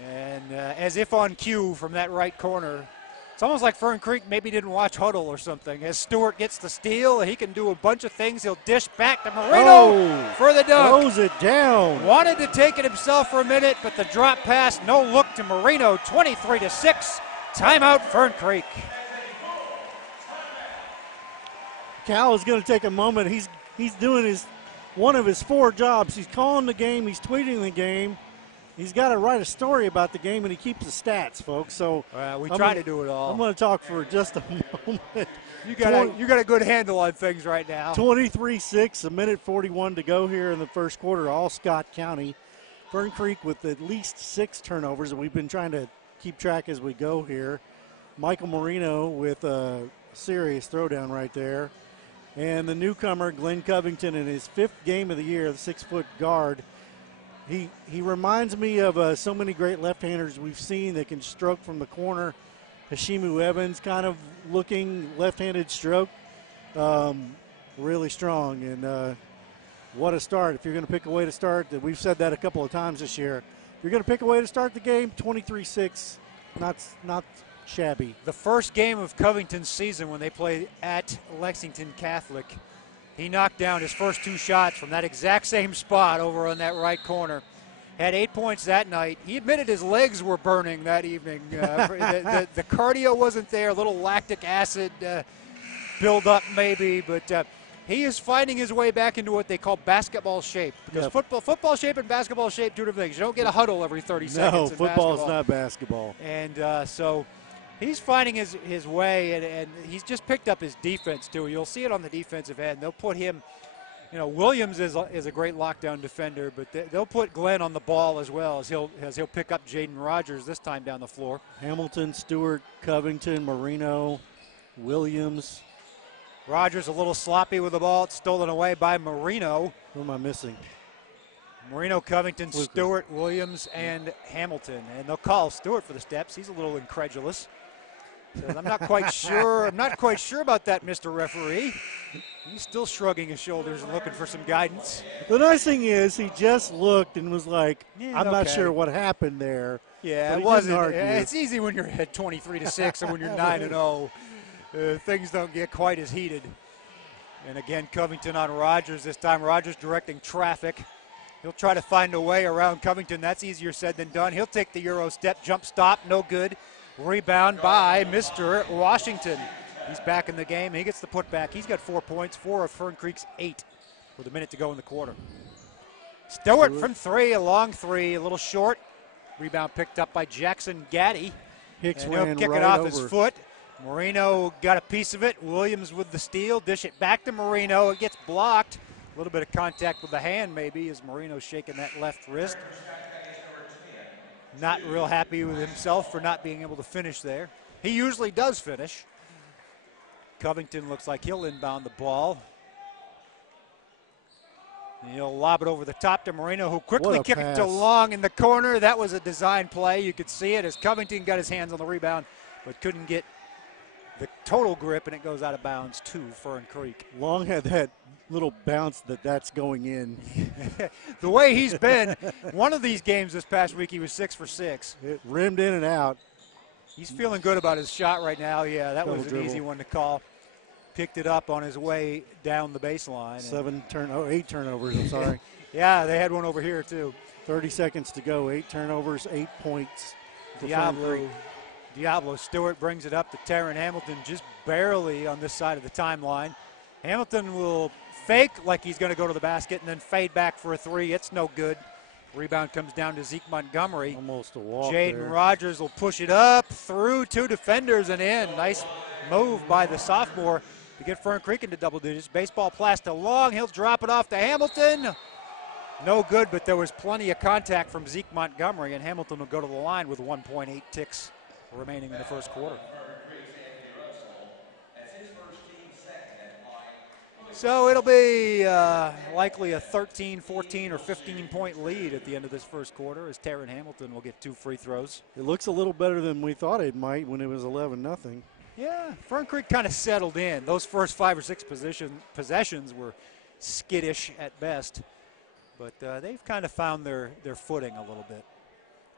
And as if on cue from that right corner, it's almost like Fern Creek maybe didn't watch Huddle or something. As Stewart gets the steal, he can do a bunch of things. He'll dish back to Marino for the dunk. Throws it down. Wanted to take it himself for a minute, but the drop pass, no look to Marino, 23-6. Timeout, Fern Creek. Cal is going to take a moment. He's doing one of his 4 jobs. He's calling the game. He's tweeting the game. He's got to write a story about the game, and he keeps the stats, folks. So We try to do it all. I'm going to talk for just a moment. You got a good handle on things right now. 23-6, a minute 41 to go here in the first quarter. All Scott County. Fern Creek with at least 6 turnovers, and we've been trying to keep track as we go here. Michael Marino with a serious throwdown right there. And the newcomer, Glenn Covington, in his 5th game of the year, the 6-foot guard. He reminds me of so many great left-handers we've seen that can stroke from the corner. Hashimu Evans kind of looking left-handed stroke. Really strong. And what a start. If you're going to pick a way to start, we've said that a couple of times this year. If you're going to pick a way to start the game, 23-6, not shabby. The first game of Covington's season when they played at Lexington Catholic, he knocked down his first 2 shots from that exact same spot over on that right corner. Had 8 points that night. He admitted his legs were burning that evening. The cardio wasn't there, a little lactic acid buildup maybe, but he is finding his way back into what they call basketball shape. Because football shape and basketball shape, 2 different things. You don't get a huddle every 30 seconds No, in football is basketball. not basketball. And so he's finding his way, and he's just picked up his defense, too. You'll see it on the defensive end. They'll put him, Williams is a great lockdown defender, but they'll put Glenn on the ball as well as he'll pick up Jaden Rogers this time down the floor. Hamilton, Stewart, Covington, Marino, Williams. Rogers a little sloppy with the ball. It's stolen away by Marino. Who am I missing? Marino, Covington, Fluker. Stewart, Williams, and Hamilton. And they'll call Stewart for the steps. He's a little incredulous. Says, I'm not quite sure. I'm not quite sure about that, Mr. Referee. He's still shrugging his shoulders and looking for some guidance. The nice thing is he just looked and was like, Yeah, I'm not okay. sure what happened there. Yeah, But it he wasn't. didn't argue. It's easy when you're at 23-6 and when you're 9-0. Things don't get quite as heated. And again, Covington on Rogers. This time Rogers directing traffic. He'll try to find a way around Covington. That's easier said than done. He'll take the Euro step, jump stop, no good. Rebound by Mr. Washington. He's back in the game. He gets the putback. He's got 4 points, 4 of Fern Creek's 8 with a minute to go in the quarter. Stewart from 3, a long 3, a little short. Rebound picked up by Jackson Gaddy. Hicks And he'll ran kick right it off over. his foot. Marino got a piece of it. Williams with the steal. Dish it back to Marino. It gets blocked. A little bit of contact with the hand maybe as Marino shaking that left wrist. Not real happy with himself for not being able to finish there. He usually does finish. Covington looks like he'll inbound the ball. And he'll lob it over the top to Marino, who quickly What a kicked it to pass. Long in the corner. That was a design play. You could see it as Covington got his hands on the rebound, but couldn't get the total grip, and it goes out of bounds to Fern Creek. Long had that little bounce that's going in. The way he's been, one of these games this past week, he was 6 for 6. It rimmed in and out. He's feeling good about his shot right now. Yeah, that was Double an dribble. easy one to call. Picked it up on his way down the baseline. 8 turnovers, I'm sorry. Yeah, they had one over here, too. 30 seconds to go. 8 turnovers, 8 points. for Fern Creek. Diablo Stewart brings it up to Taryn Hamilton just barely on this side of the timeline. Hamilton will fake like he's going to go to the basket and then fade back for a three. It's no good. Rebound comes down to Zeke Montgomery. Almost a walk. Jaden Rogers will push it up through 2 defenders and in. Nice move by the sophomore to get Fern Creek into double digits. Baseball plastic long. He'll drop it off to Hamilton. No good, but there was plenty of contact from Zeke Montgomery, and Hamilton will go to the line with 1.8 ticks remaining in the first quarter. So it'll be likely a 13, 14, or 15-point lead at the end of this first quarter as Taryn Hamilton will get 2 free throws. It looks a little better than we thought it might when it was 11-0. Yeah, Fern Creek kind of settled in. Those first 5 or 6 possessions were skittish at best, but they've kind of found their footing a little bit.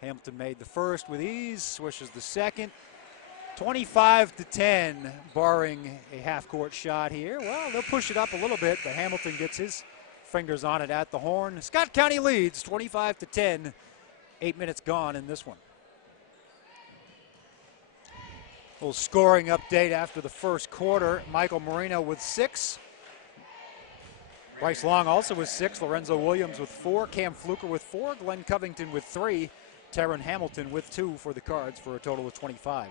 Hamilton made the first with ease, swishes the second. 25-10, barring a half-court shot here. Well, they'll push it up a little bit, but Hamilton gets his fingers on it at the horn. Scott County leads 25-10. 8 minutes gone in this one. A little scoring update after the first quarter. Michael Marino with 6. Bryce Long also with 6. Lorenzo Williams with 4. Cam Fluker with 4. Glenn Covington with 3. Taryn Hamilton with 2 for the Cards for a total of 25.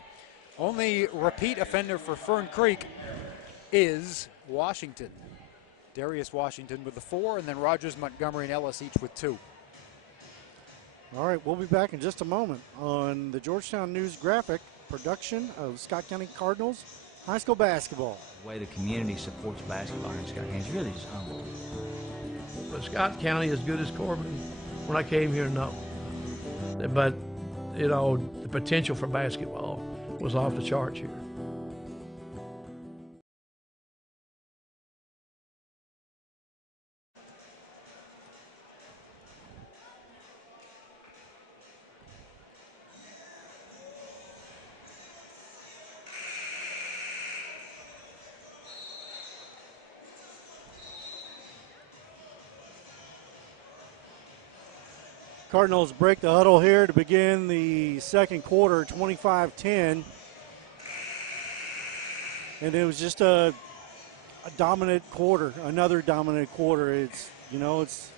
Only repeat offender for Fern Creek is Washington. Darius Washington with the 4, and then Rogers, Montgomery, and Ellis each with 2. All right, we'll be back in just a moment on the Georgetown News graphic production of Scott County Cardinals high school basketball. The way the community supports basketball in Scott County is really just humble. But Scott County, as good as Corbin, when I came here, no. But, you know, the potential for basketball was off the charts here. Cardinals break the huddle here to begin the second quarter, 25-10. And it was just a dominant quarter, another dominant quarter. It's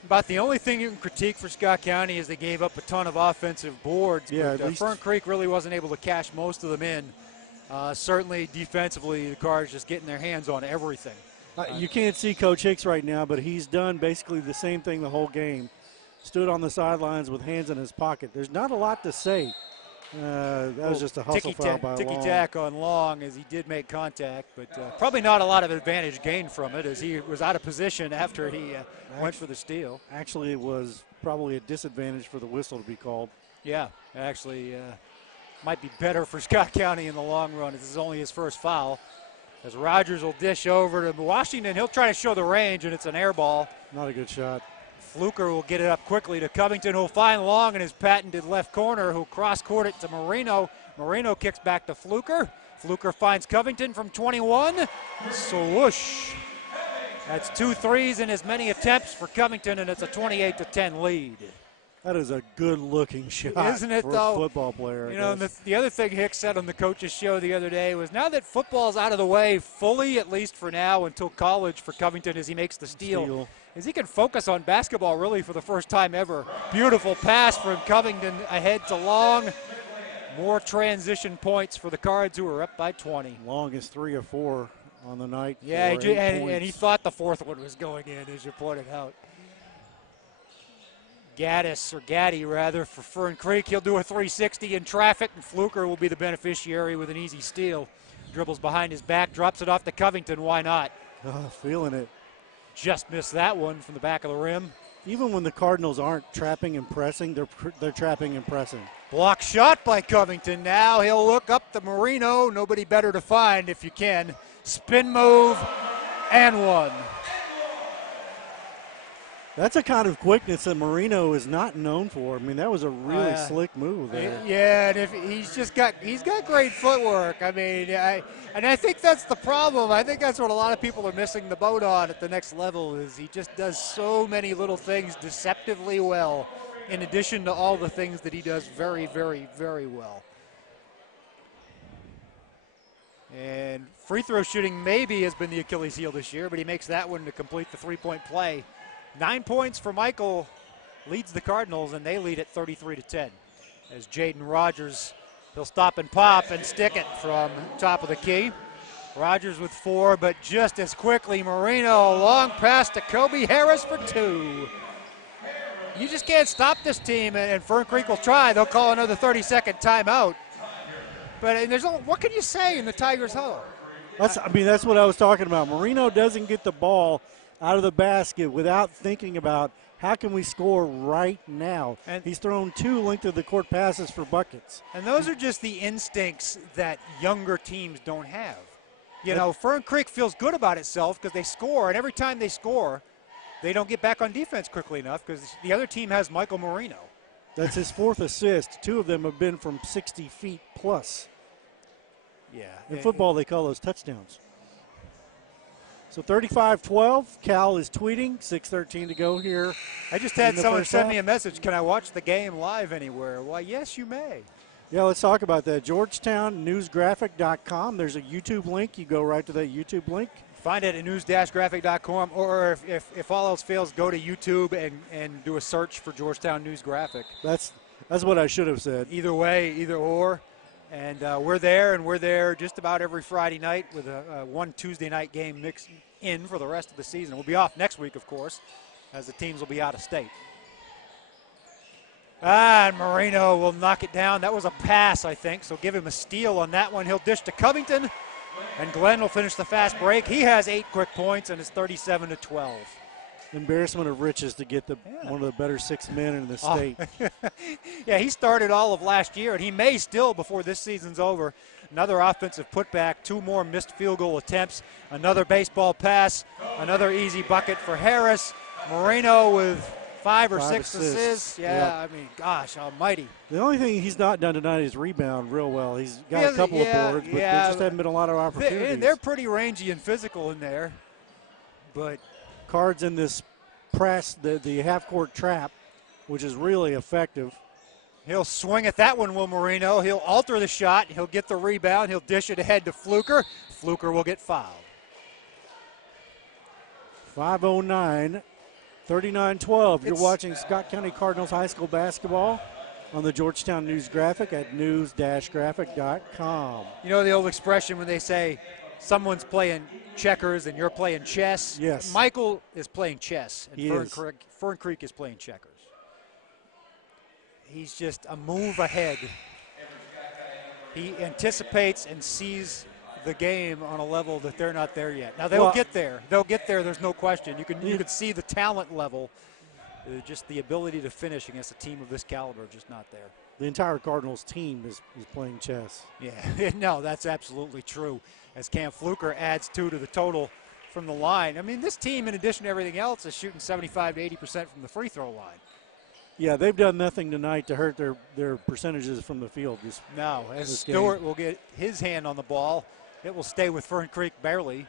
about the only thing you can critique for Scott County is they gave up a ton of offensive boards. Yeah, but Fern Creek really wasn't able to cash most of them in. Certainly defensively, the Cards just getting their hands on everything. You can't see Coach Hicks right now, but he's done basically the same thing the whole game. Stood on the sidelines with hands in his pocket. There's not a lot to say. That was just a hustle foul by Long. Ticky-tack on Long as he did make contact, but probably not a lot of advantage gained from it as he was out of position after he went for the steal. Actually, it was probably a disadvantage for the whistle to be called. Yeah, actually might be better for Scott County in the long run. This is only his first foul. As Rogers will dish over to Washington, he'll try to show the range, and it's an air ball. Not a good shot. Fluker will get it up quickly to Covington, who'll find Long in his patented left corner, who'll cross-court it to Marino. Marino kicks back to Fluker. Fluker finds Covington from 21. Swoosh. That's 2 threes in as many attempts for Covington, and it's a 28-10 lead. That is a good-looking shot, isn't it, for though? A football player. You know, and the other thing Hicks said on the coaches' show the other day was now that football's out of the way fully, at least for now, until college for Covington as he makes the steal. Is he can focus on basketball really for the first time ever. Beautiful pass from Covington ahead to Long. More transition points for the Cards, who are up by 20. Long is 3 of 4 on the night. Yeah, and he thought the fourth one was going in, as you pointed out. Gaddy rather, for Fern Creek. He'll do a 360 in traffic, and Fluker will be the beneficiary with an easy steal. Dribbles behind his back, drops it off to Covington. Why not? Feeling it. Just missed that one from the back of the rim. Even when the Cardinals aren't trapping and pressing, they're trapping and pressing. Block shot by Covington. Now he'll look up to Marino. Nobody better to find if you can. Spin move and one. That's a kind of quickness that Marino is not known for. I mean, that was a really slick move there. Yeah, and if he's got great footwork. I mean, And I think that's the problem. I think that's what a lot of people are missing the boat on at the next level is he just does so many little things deceptively well in addition to all the things that he does very, very, very well. And free throw shooting maybe has been the Achilles heel this year, but he makes that one to complete the three-point play. 9 points for Michael leads the Cardinals, and they lead at 33-10. As Jaden Rogers, he'll stop and pop and stick it from top of the key. Rogers with 4, but just as quickly, Marino long pass to Kobe Harris for 2. You just can't stop this team, and Fern Creek will try. They'll call another 30-second timeout. But what can you say in the Tigers' huddle? That's what I was talking about. Marino doesn't get the ball out of the basket without thinking about how can we score right now. And he's thrown 2 length of the court passes for buckets. And those are just the instincts that younger teams don't have. You know, Fern Creek feels good about itself because they score, and every time they score, they don't get back on defense quickly enough because the other team has Michael Marino. That's his 4th assist. 2 of them have been from 60 feet plus. Yeah. In football, they call those touchdowns. So 35-12, Cal is tweeting, 6:13 to go here. I just had someone send me a message, can I watch the game live anywhere? Why, yes, you may. Yeah, let's talk about that. GeorgetownNewsGraphic.com. There's a YouTube link. You go right to that YouTube link. Find it at news-graphic.com, or if all else fails, go to YouTube and do a search for Georgetown News Graphic. That's what I should have said. Either way, either or. And we're there just about every Friday night with one Tuesday night game mixed in for the rest of the season. We'll be off next week, of course, as the teams will be out of state. And Marino will knock it down. That was a pass, I think, so give him a steal on that one. He'll dish to Covington, and Glenn will finish the fast break. He has 8 quick points, and it's 37-12. Embarrassment of riches to get one of the better 6 men in the state. Yeah, he started all of last year, and he may still before this season's over. Another offensive putback, 2 more missed field goal attempts, another baseball pass, another easy bucket for Harris. Marino with 5 or 6 assists. Yeah, I mean, gosh almighty. The only thing he's not done tonight is rebound real well. He's got a couple of boards, but there just haven't been a lot of opportunities. They're pretty rangy and physical in there, but Cards in this press, the half-court trap, which is really effective. He'll swing at that one, will Marino. He'll alter the shot. He'll get the rebound. He'll dish it ahead to Fluker. Fluker will get fouled. 5:09, 39-12. You're watching Scott County Cardinals High School basketball on the Georgetown News Graphic at news-graphic.com. You know the old expression when they say someone's playing checkers and you're playing chess? Yes. Michael is playing chess, and Fern Creek is playing checkers. He's just a move ahead. He anticipates and sees the game on a level that they're not there yet. Now, they'll get there. They'll get there, there's no question. You can see the talent level, just the ability to finish against a team of this caliber, just not there. The entire Cardinals team is playing chess. Yeah, no, that's absolutely true. As Cam Fluker adds 2 to the total from the line. I mean, this team, in addition to everything else, is shooting 75 to 80% from the free throw line. Yeah, they've done nothing tonight to hurt their percentages from the field. No, as Stewart will get his hand on the ball, it will stay with Fern Creek barely.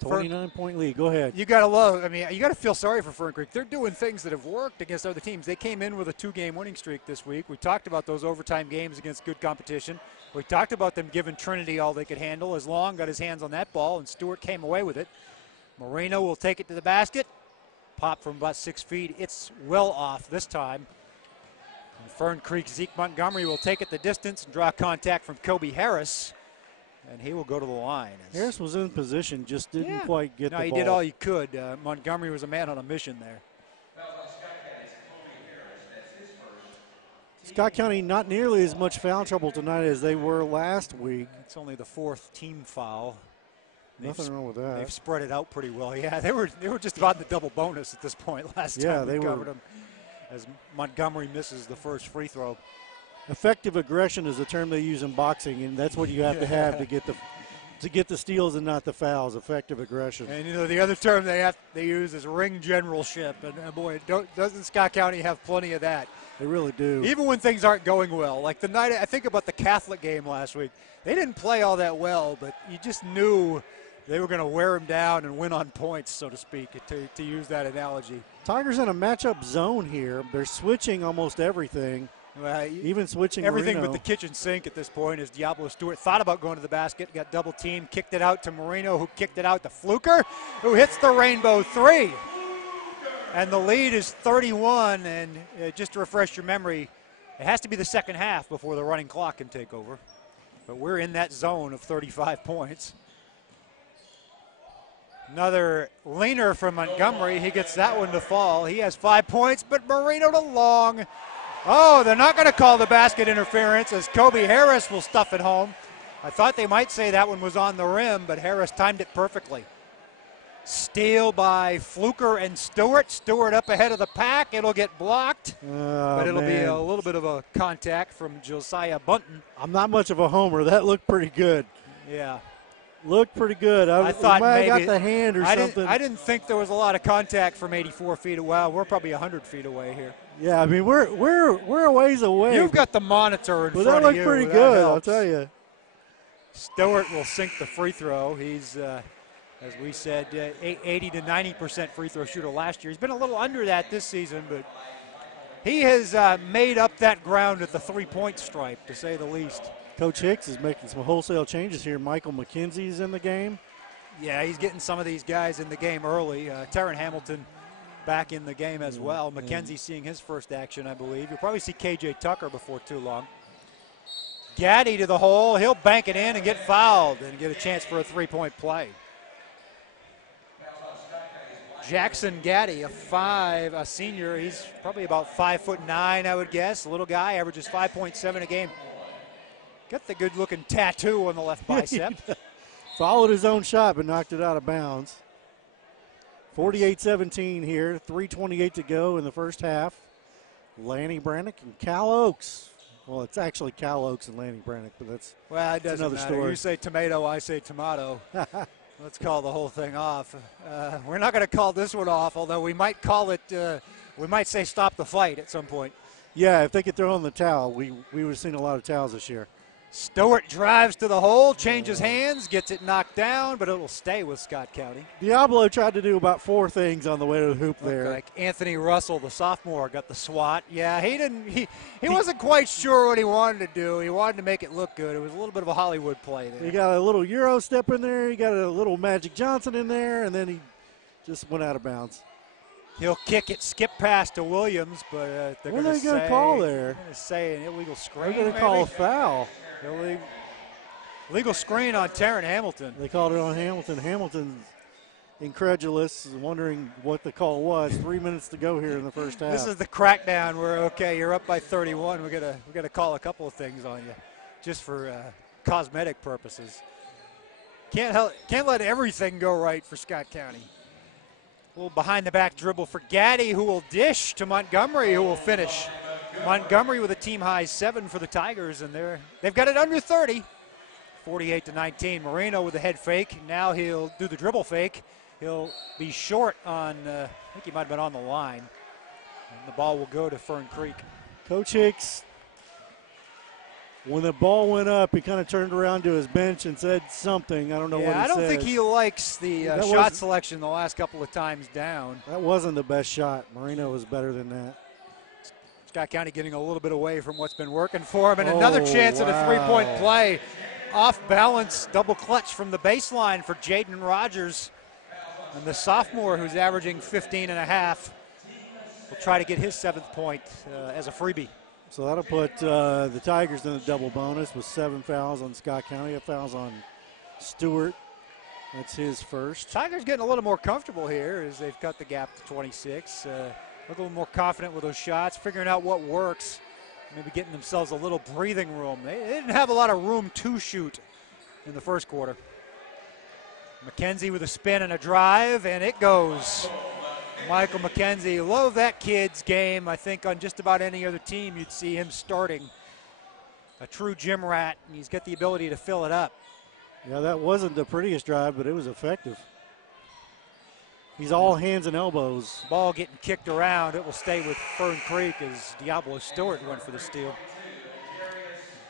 A 29-point lead. Go ahead. You got to feel sorry for Fern Creek. They're doing things that have worked against other teams. They came in with a 2-game winning streak this week. We talked about those overtime games against good competition. We talked about them giving Trinity all they could handle. As Long got his hands on that ball, and Stewart came away with it. Marino will take it to the basket. Pop from about 6 feet. It's well off this time. And Fern Creek, Zeke Montgomery will take it the distance and draw contact from Kobe Harris. And he will go to the line. Harris was in position, just didn't quite get the ball. No, he did all he could. Montgomery was a man on a mission there. Scott County not nearly as much foul trouble tonight as they were last week. It's only the 4th team foul. Nothing wrong with that. They've spread it out pretty well. Yeah, they were just about in the double bonus at this point last time we covered them. As Montgomery misses the first free throw. Effective aggression is a term they use in boxing, and that's what you have to have to get the steals and not the fouls. Effective aggression. And the other term they use is ring generalship, and boy, doesn't Scott County have plenty of that? They really do. Even when things aren't going well. Like the night, I think about the Catholic game last week. They didn't play all that well, but you just knew they were going to wear them down and win on points, so to speak, to use that analogy. Tigers in a matchup zone here. They're switching almost everything. Even switching everything Marino. but the kitchen sink at this point is Diablo Stewart thought about going to the basket, got double teamed, kicked it out to Marino, who kicked it out to Fluker, who hits the rainbow three. And the lead is 31, and just to refresh your memory, it has to be the second half before the running clock can take over. But we're in that zone of 35 points. Another leaner from Montgomery. He gets that one to fall. He has 5 points, but Marino to long. Oh, they're not going to call the basket interference as Kobe Harris will stuff it home. I thought they might say that one was on the rim, but Harris timed it perfectly. Steal by Fluker and Stewart. Stewart up ahead of the pack. It'll get blocked, but it'll be a little bit of a contact from Josiah Bunton. I'm not much of a homer. That looked pretty good. Yeah. Looked pretty good. I thought maybe got the hand or something. I didn't think there was a lot of contact from 84 feet away. Well, we're probably 100 feet away here. Yeah, I mean we're a ways away. You've got the monitor in front that of looked you. pretty That good, helps. I'll tell you. Stewart will sink the free throw. He's, as we said, 80 to 90% free throw shooter last year. He's been a little under that this season, but he has made up that ground at the three-point stripe, to say the least. Coach Hicks is making some wholesale changes here. Michael McKenzie's in the game. Yeah, he's getting some of these guys in the game early. Terran Hamilton back in the game as well. McKenzie seeing his first action, I believe. You'll probably see KJ Tucker before too long. Gaddy to the hole. He'll bank it in and get fouled and get a chance for a three-point play. Jackson Gaddy, a senior. He's probably about 5'9", I would guess. A little guy, averages 5.7 a game. Got the good-looking tattoo on the left bicep. Followed his own shot but knocked it out of bounds. 48-17 here, 3:28 to go in the first half. Lanny Brannick and Cal Oaks. Well, it's actually Cal Oaks and Lanny Brannick, but that's it doesn't another matter. story. You say tomato, I say tomato. Let's call the whole thing off. We're not going to call this one off, although we might call it, we might say stop the fight at some point. Yeah, if they could throw in the towel, we would have seen a lot of towels this year. Stewart drives to the hole, changes hands, gets it knocked down, but it'll stay with Scott County. Diablo tried to do about 4 things on the way to the hoop there. Like Anthony Russell, the sophomore, got the swat. Yeah, he wasn't quite sure what he wanted to do. He wanted to make it look good. It was a little bit of a Hollywood play there. He got a little Euro step in there. He got a little Magic Johnson in there, and then he just went out of bounds. He'll kick it, skip pass to Williams, but they're going to say. What are they going to call there? They're going to say an illegal screen. They're going to call a foul. Illegal screen on Terran Hamilton. They called it on Hamilton. Hamilton's incredulous, wondering what the call was. 3 minutes to go here in the first half. This is the crackdown where, okay, you're up by 31. We're gonna call a couple of things on you, just for cosmetic purposes. Can't let everything go right for Scott County. A little behind-the-back dribble for Gaddy, who will dish to Montgomery, who will finish. Montgomery with a team-high 7 for the Tigers, and they've got it under 30. 48-19. Marino with the head fake. Now he'll do the dribble fake. He'll be short on, I think he might have been on the line. And the ball will go to Fern Creek. Coach Hicks, when the ball went up, he kind of turned around to his bench and said something. I don't know what he said. I don't think he likes the shot selection the last couple of times down. That wasn't the best shot. Marino was better than that. Scott County getting a little bit away from what's been working for him. And another chance at a three-point play. Off balance, double clutch from the baseline for Jaden Rogers. And the sophomore, who's averaging 15 and a half, will try to get his 7th point as a freebie. So that'll put the Tigers in a double bonus with 7 fouls on Scott County, 8 fouls on Stewart. That's his first. Tigers getting a little more comfortable here as they've cut the gap to 26. Look a little more confident with those shots, figuring out what works, maybe getting themselves a little breathing room. They didn't have a lot of room to shoot in the first quarter. McKenzie with a spin and a drive, and it goes. Michael McKenzie, love that kid's game. I think on just about any other team you'd see him starting. A true gym rat, and he's got the ability to fill it up. Yeah, that wasn't the prettiest drive, but it was effective. He's all hands and elbows. Ball getting kicked around. It will stay with Fern Creek as Diablo Stewart went for the steal.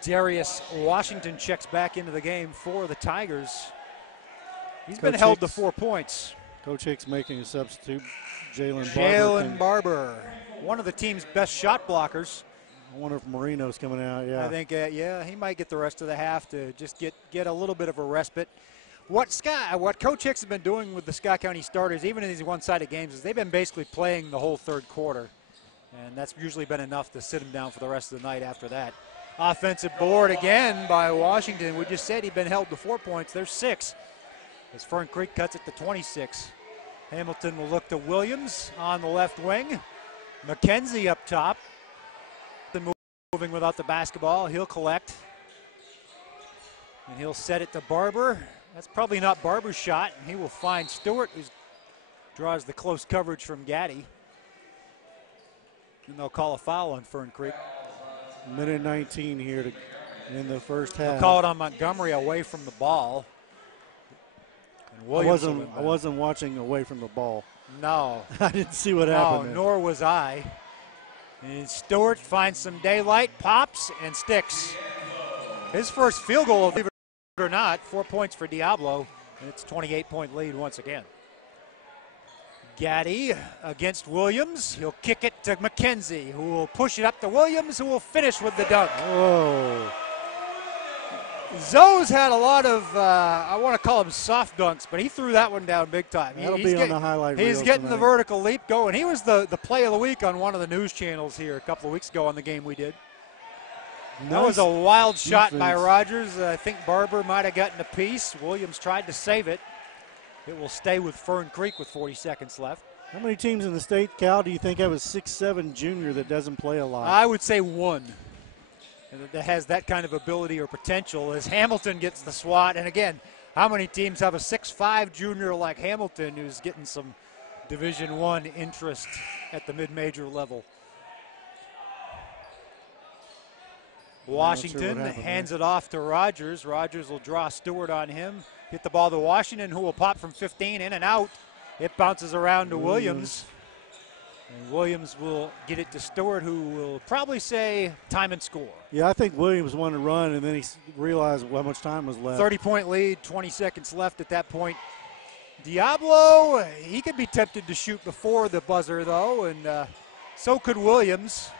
Darius Washington checks back into the game for the Tigers. He's been held to 4 points. Coach Hicks making a substitute. Jalen Barber, one of the team's best shot blockers. I wonder if Marino's coming out. Yeah, I think yeah, he might get the rest of the half to just get a little bit of a respite. What Coach Hicks has been doing with the Scott County starters, even in these one-sided games, is they've been basically playing the whole third quarter, and that's usually been enough to sit them down for the rest of the night after that. Offensive board again by Washington. We just said he'd been held to 4 points. There's 6 as Fern Creek cuts it to 26. Hamilton will look to Williams on the left wing. McKenzie up top. Moving without the basketball. He'll collect. And he'll set it to Barber. That's probably not Barber's shot. He will find Stewart, who draws the close coverage from Gaddy. And they'll call a foul on Fern Creek. Minute 19 here in the first half. They'll call it on Montgomery away from the ball. And I wasn't watching away from the ball. No. I didn't see what happened there. Nor was I. And Stewart finds some daylight, pops, and sticks. His first field goal, believe it or not, 4 points for Diablo. And it's a 28-point lead once again. Gaddy against Williams. He'll kick it to McKenzie, who will push it up to Williams, who will finish with the dunk. Whoa. Zoe's had a lot of, I want to call them soft dunks, but he threw that one down big time. That'll be on the highlight reel He's getting tonight. the vertical leap going. He was the play of the week on one of the news channels here a couple of weeks ago on the game we did. That was a wild shot by Rogers. I think Barber might have gotten a piece. Williams tried to save it. It will stay with Fern Creek with 40 seconds left. How many teams in the state, Cal, do you think have a 6'7" junior that doesn't play a lot? I would say one that has that kind of ability or potential as Hamilton gets the swat. And again, how many teams have a 6'5" junior like Hamilton who's getting some Division I interest at the mid-major level? Washington hands it off to Rogers. Rogers will draw Stewart on him. Hit the ball to Washington, who will pop from 15, in and out. It bounces around to Williams. And Williams will get it to Stewart, who will probably say time and score. Yeah, I think Williams wanted to run, and then he realized how much time was left. 30-point lead, 20 seconds left at that point. Diablo, he could be tempted to shoot before the buzzer, though, and so could Williams.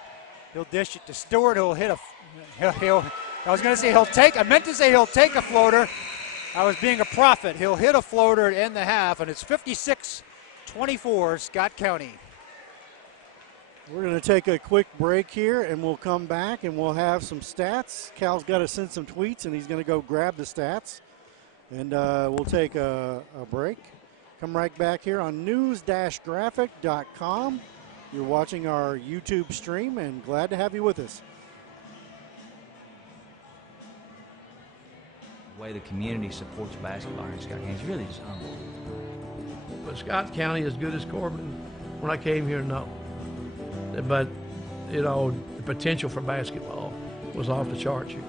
He'll dish it to Stewart, who'll hit a I meant to say he'll take a floater. I was being a prophet. He'll hit a floater to end the half, and it's 56-24, Scott County. We're going to take a quick break here, and we'll come back, and we'll have some stats. Cal's got to send some tweets, and he's going to go grab the stats. And we'll take a break. Come right back here on news-graphic.com. You're watching our YouTube stream, and glad to have you with us. The way the community supports basketball here in Scott County is really just unbelievable. But Scott County as good as Corbin, when I came here, no. But, you know, the potential for basketball was off the charts here.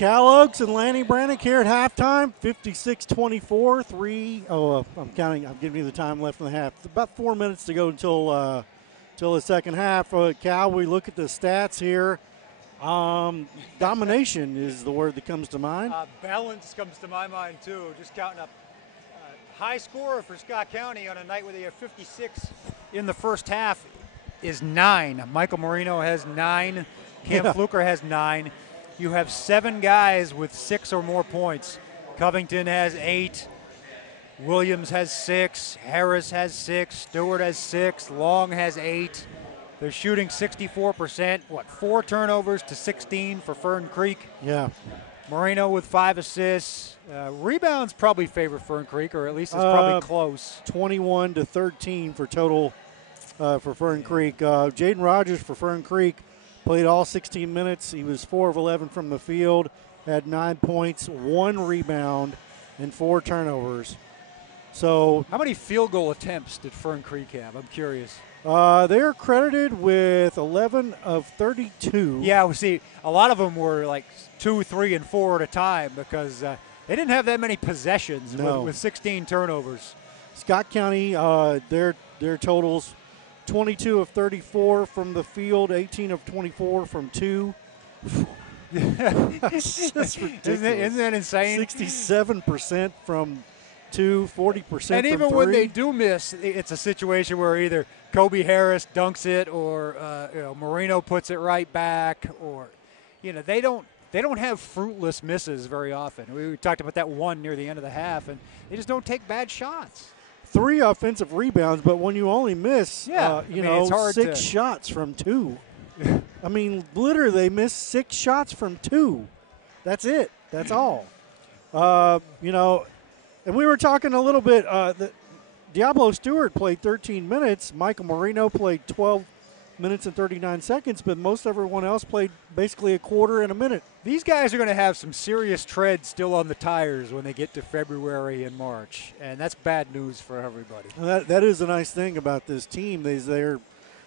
Cal Oaks and Lanny Brannick here at halftime, 56-24. I'm counting. I'm giving you the time left in the half. About 4 minutes to go until the second half. Cal, we look at the stats here. Domination is the word that comes to mind. Balance comes to my mind, too. Just counting up. High scorer for Scott County on a night where they have 56 in the first half is 9. Michael Marino has 9. Cam Fluker has 9. You have 7 guys with 6 or more points. Covington has 8. Williams has 6. Harris has 6. Stewart has 6. Long has 8. They're shooting 64%. 4 turnovers to 16 for Fern Creek. Yeah. Moreno with 5 assists. Rebounds probably favor Fern Creek, or at least it's probably close. 21-13 for total for Fern Creek. Jaden Rogers for Fern Creek played all 16 minutes. He was 4 of 11 from the field, had 9 points, 1 rebound, and 4 turnovers. So, how many field goal attempts did Fern Creek have? I'm curious. They're credited with 11 of 32. Yeah, we see a lot of them were like 2, 3, and 4 at a time because they didn't have that many possessions with 16 turnovers. Scott County, their totals, 22 of 34 from the field, 18 of 24 from 2. That's just ridiculous. Isn't that insane? 67% from 2, 40% and even from 3. when they do miss, it's a situation where either Kobe Harris dunks it or Marino puts it right back, or they don't have fruitless misses very often. We talked about that one near the end of the half, and they just don't take bad shots. 3 offensive rebounds, but when you only miss, it's hard 6 shots from 2. I mean, literally, they missed 6 shots from 2. That's it. That's all. And we were talking a little bit. Diablo Stewart played 13 minutes. Michael Marino played 12 minutes and 39 seconds, but most everyone else played basically a quarter and a minute. These guys are going to have some serious tread still on the tires when they get to February and March, and that's bad news for everybody. That is the nice thing about this team. They're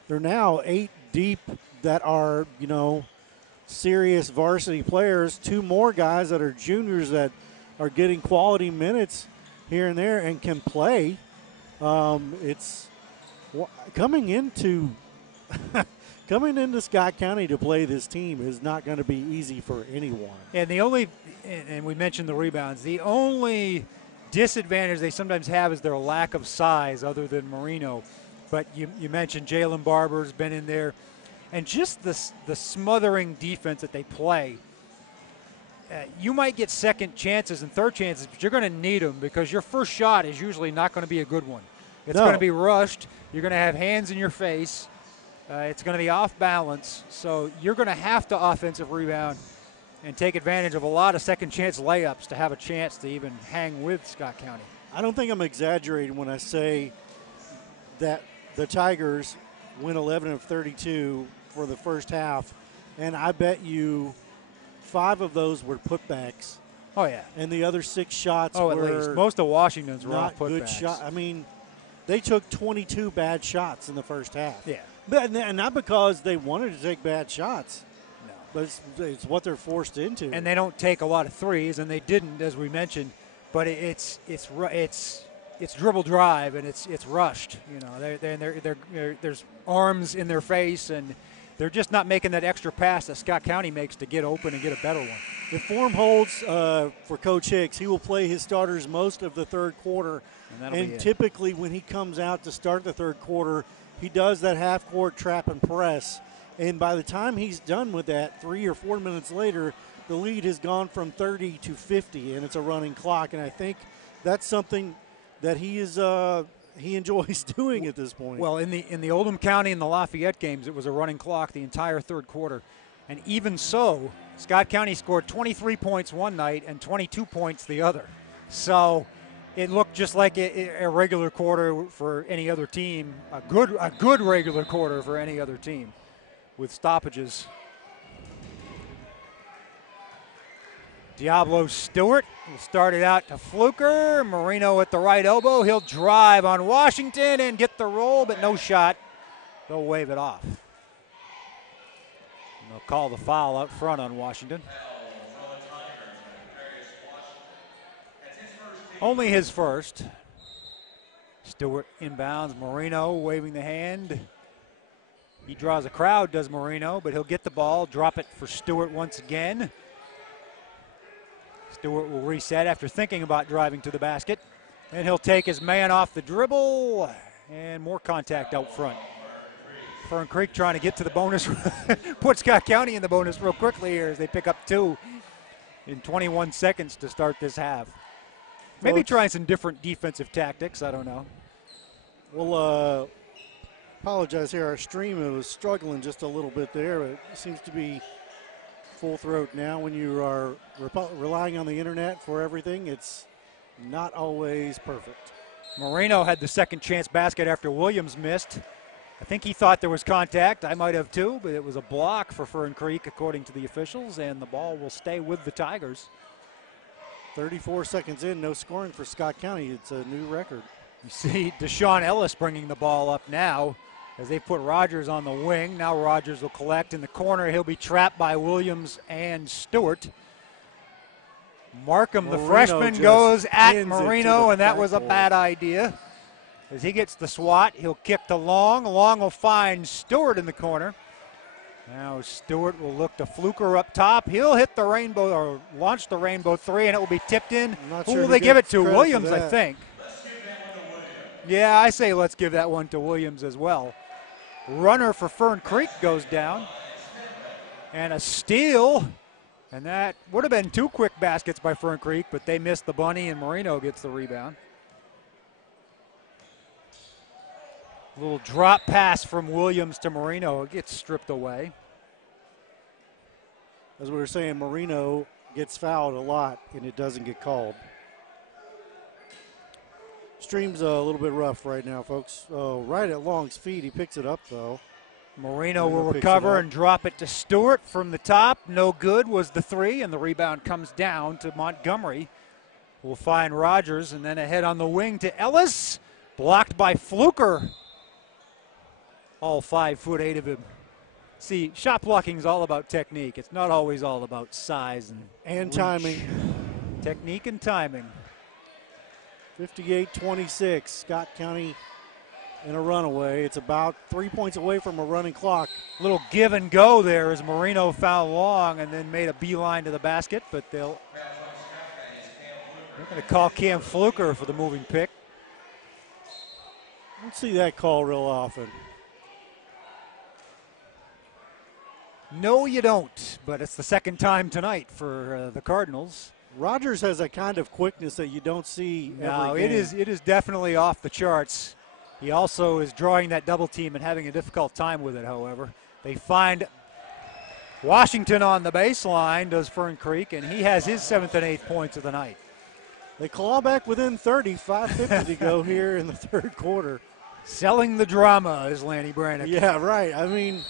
now 8 deep that are, serious varsity players. 2 more guys that are juniors that are getting quality minutes here and there and can play. It's coming into Scott County to play this team is not going to be easy for anyone. And and we mentioned the rebounds, the only disadvantage they sometimes have is their lack of size other than Marino. But you mentioned Jalen Barber's been in there. And just the smothering defense that they play. You might get second chances and third chances, but you're going to need them because your first shot is usually not going to be a good one. It's going to be rushed. You're going to have hands in your face. It's going to be off balance. So you're going to have to offensive rebound and take advantage of a lot of second chance layups to have a chance to even hang with Scott County. I don't think I'm exaggerating when I say that the Tigers win 11 of 32 for the first half, and I bet you 5 of those were putbacks. Oh, yeah. And the other 6 shots were at least. Most of Washington's were not off putbacks. Good shot. I mean, they took 22 bad shots in the first half. Yeah. And not because they wanted to take bad shots. No. But it's what they're forced into. And they don't take a lot of threes, and they didn't, as we mentioned. But it's dribble drive, and it's rushed. There's arms in their face, and they're just not making that extra pass that Scott County makes to get open and get a better one. If form holds for Coach Hicks, he will play his starters most of the third quarter. And typically when he comes out to start the third quarter, he does that half-court trap and press. And by the time he's done with that, 3 or 4 minutes later, the lead has gone from 30 to 50, and it's a running clock. And I think that's something that he enjoys doing at this point. Well, in the Oldham County and the Lafayette games, it was a running clock the entire third quarter. And even so, Scott County scored 23 points one night and 22 points the other. So it looked just like a regular quarter for any other team, a good regular quarter for any other team with stoppages. Diablo Stewart will start it out to Fluker. Marino at the right elbow. He'll drive on Washington and get the roll, but no shot. They'll wave it off. And they'll call the foul out front on Washington. Only his first. Stewart inbounds. Marino waving the hand. He draws a crowd, does Marino, but he'll get the ball, drop it for Stewart once again. Stewart will reset after thinking about driving to the basket. And he'll take his man off the dribble, and more contact out front. Fern Creek trying to get to the bonus, put Scott County in the bonus real quickly here as they pick up 2 in 21 seconds to start this half. Maybe trying some different defensive tactics, I don't know. We'll apologize here. Our stream was struggling just a little bit there. It seems to be full throat now. When you are relying on the internet for everything, it's not always perfect. Marino had the second chance basket after Williams missed. I think he thought there was contact. I might have too, but it was a block for Fern Creek according to the officials, and the ball will stay with the Tigers. 34 seconds in, no scoring for Scott County. It's a new record. You see Deshaun Ellis bringing the ball up now as they put Rogers on the wing. Now Rogers will collect in the corner. He'll be trapped by Williams and Stewart. Markham, the freshman, goes at Marino, and that was a bad idea. As he gets the swat, he'll kick to Long. Long will find Stewart in the corner. Now Stewart will look to Fluker up top. He'll hit the rainbow, or launch the rainbow 3, and it will be tipped in. Who will they give it to? Williams, I think. Yeah, I say let's give that one to Williams as well. Runner for Fern Creek goes down. And a steal. And that would have been 2 quick baskets by Fern Creek, but they missed the bunny, and Marino gets the rebound. A little drop pass from Williams to Marino. It gets stripped away. As we were saying, Marino gets fouled a lot, and it doesn't get called. Stream's a little bit rough right now, folks. Right at Long's feet. He picks it up, though. Marino will recover and drop it to Stewart from the top. No good was the 3, and the rebound comes down to Montgomery. We'll find Rogers, and then ahead on the wing to Ellis. Blocked by Fluker. All 5'8" of him. See, shot blocking is all about technique. It's not always all about size and timing. Technique and timing. 58-26. Scott County in a runaway. It's about 3 points away from a running clock. Little give and go there as Marino fouled Long and then made a beeline to the basket, but they're going to call Cam Fluker for the moving pick. Don't see that call real often. No, you don't, but it's the second time tonight for the Cardinals. Rogers has a kind of quickness that you don't see every game. It is definitely off the charts. He also is drawing that double team and having a difficult time with it, however. They find Washington on the baseline, does Fern Creek, and he has his 7th and 8th points of the night. They claw back within 30, 5:50 to go here in the third quarter. Selling the drama is Lanny Brannick. Yeah, right. I mean,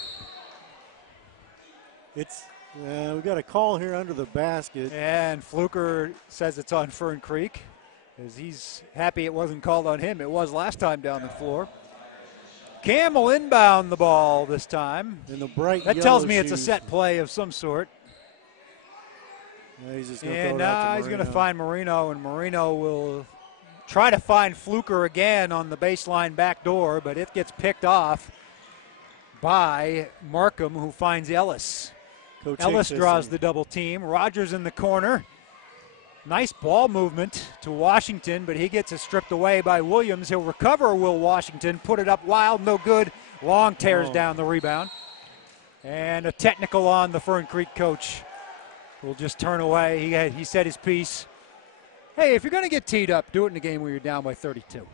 it's we got a call here under the basket. And Fluker says it's on Fern Creek, as he's happy it wasn't called on him. It was last time down the floor. Cam will inbound the ball this time. In the bright that tells me it's a set play of some sort. Yeah, he's just gonna and now he's going to find Marino, and Marino will try to find Fluker again on the baseline back door, but it gets picked off by Markham, who finds Ellis. Coach Ellis draws the double team. Rogers in the corner. Nice ball movement to Washington, but he gets it stripped away by Williams. He'll recover, Will Washington. Put it up wild, no good. Long tears down the rebound. And a technical on the Fern Creek coach. Will just turn away. He said his piece. Hey, if you're going to get teed up, do it in a game where you're down by 32.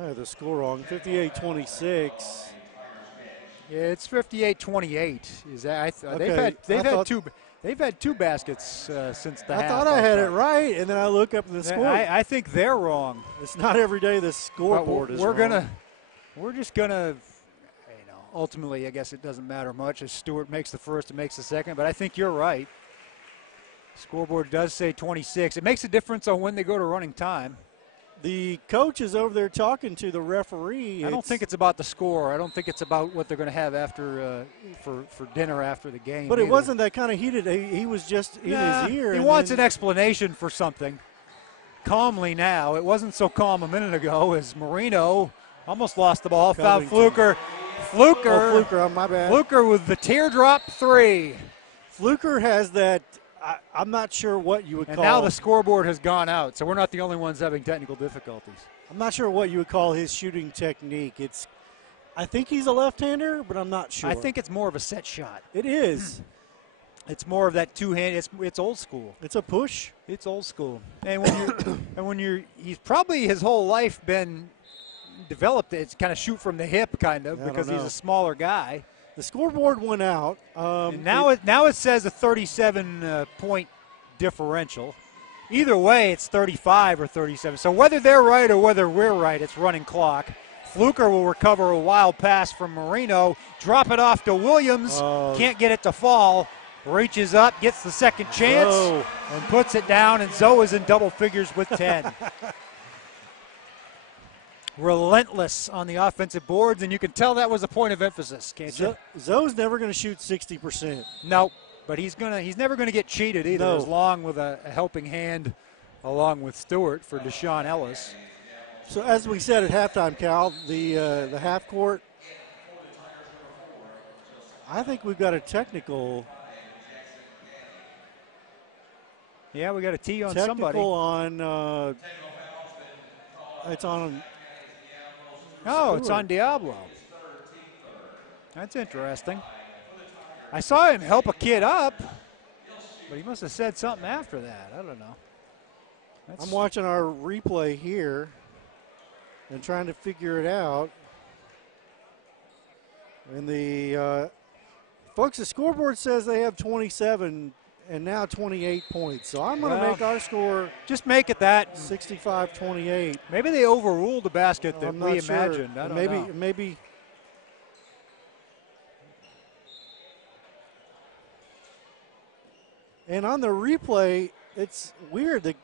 I had the score wrong. 58-26. Yeah, it's 58-28. Is that? Okay. They've had two baskets since the half. I thought I had it right, and then I look up the score. I think they're wrong. It's not every day the scoreboard is wrong. We're just gonna. Ultimately, I guess it doesn't matter much as Stewart makes the first and makes the second. But I think you're right. Scoreboard does say 26. It makes a difference on when they go to running time. The coach is over there talking to the referee. I don't think it's about the score. I don't think it's about what they're going to have after for dinner after the game. But it either. wasn't that kind of heated. He was just in his ear. He wants an explanation for something. Calmly now. It wasn't so calm a minute ago as Marino almost lost the ball. Fouled Fluker. Fluker, oh, my bad. Fluker with the teardrop three. Fluker has that. I'm not sure what you would call. And now the scoreboard has gone out, so we're not the only ones having technical difficulties. I'm not sure what you would call his shooting technique. I think he's a left-hander, but I'm not sure. I think it's more of a set shot. It is. It's more of that two-hand. It's old school. It's a push. It's old school. And when he's probably his whole life been developed. It's kind of shoot from the hip, kind of, because he's a smaller guy. The scoreboard went out. And now it says a 37-point differential. Either way, it's 35 or 37. So whether they're right or whether we're right, it's running clock. Fluker will recover a wild pass from Marino. Drop it off to Williams. Can't get it to fall. Reaches up, gets the second chance, and puts it down. And Zoe is in double figures with 10. Relentless on the offensive boards, and you can tell that was a point of emphasis, can't you? Zoe's never going to shoot 60%. No, but he's never going to get cheated either, as long with a helping hand along with Stewart for Deshaun Ellis. So as we said at halftime, Cal, the half court, I think we've got a technical. Yeah, we got a T on somebody. On. It's on. Oh, it's on Diablo. That's interesting. I saw him help a kid up, but he must have said something after that. I don't know. I'm watching our replay here and trying to figure it out. And the folks, the scoreboard says they have 27 and now 28 points. So I'm going to make our score. Just make it that 65-28. Maybe they overruled the basket that we imagined. I don't know. Maybe. And on the replay, it's weird. The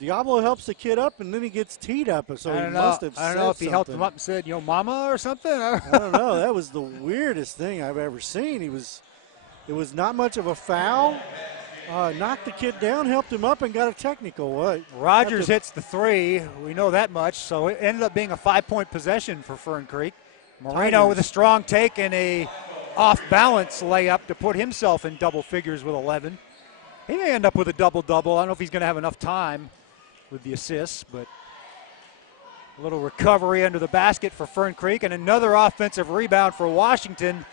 Diablo helps the kid up, and then he gets teed up. So he must have said I don't know if he helped him something. up and said, mama or something. I don't know. That was the weirdest thing I've ever seen. It was not much of a foul. Knocked the kid down, helped him up, and got a technical. Rogers hits the three. We know that much. So it ended up being a 5-point possession for Fern Creek. Marino with a strong take and a off-balance layup to put himself in double figures with 11. He may end up with a double-double. I don't know if he's going to have enough time with the assists, but a little recovery under the basket for Fern Creek, and another offensive rebound for Washington.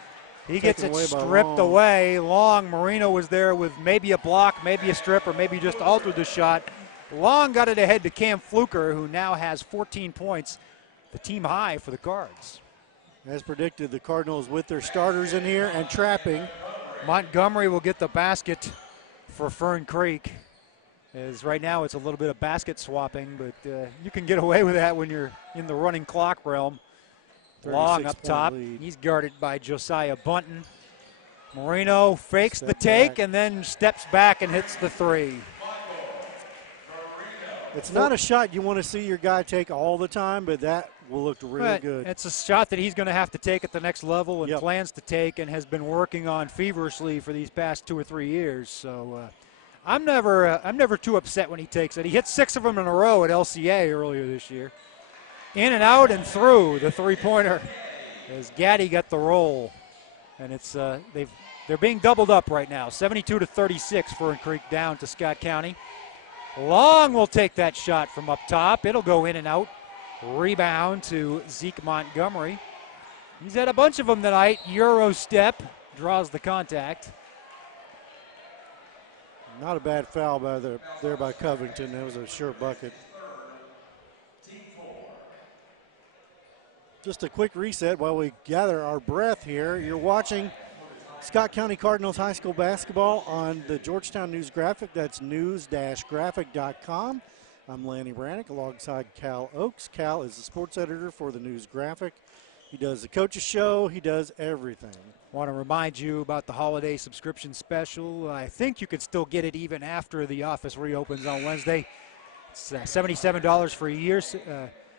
He gets it stripped away. Long, Marino was there with maybe a block, maybe a strip, or maybe just altered the shot. Long got it ahead to Cam Fluker, who now has 14 points, the team high for the Cards. As predicted, the Cardinals with their starters in here and trapping. Montgomery will get the basket for Fern Creek. As right now it's a little bit of basket swapping, but you can get away with that when you're in the running clock realm. Long up top. Lead. He's guarded by Josiah Bunton. Marino fakes the take and then steps back and hits the three. It's not a shot you want to see your guy take all the time, but that will look really good. It's a shot that he's going to have to take at the next level and plans to take and has been working on feverishly for these past 2 or 3 years. So I'm never too upset when he takes it. He hit 6 of them in a row at LCA earlier this year. In and out and through the three-pointer as Gaddy got the roll. And it's they're being doubled up right now. 72-36 Fern Creek down to Scott County. Long will take that shot from up top. It'll go in and out. Rebound to Zeke Montgomery. He's had a bunch of them tonight. Euro step draws the contact. Not a bad foul there by Covington. That was a sure bucket. Just a quick reset while we gather our breath here. You're watching Scott County Cardinals High School basketball on the Georgetown News Graphic. That's news-graphic.com. I'm Lanny Brannick alongside Cal Oakes. Cal is the sports editor for the News Graphic. He does the coaches show. He does everything. Want to remind you about the holiday subscription special. I think you can still get it even after the office reopens on Wednesday. It's $77 for a year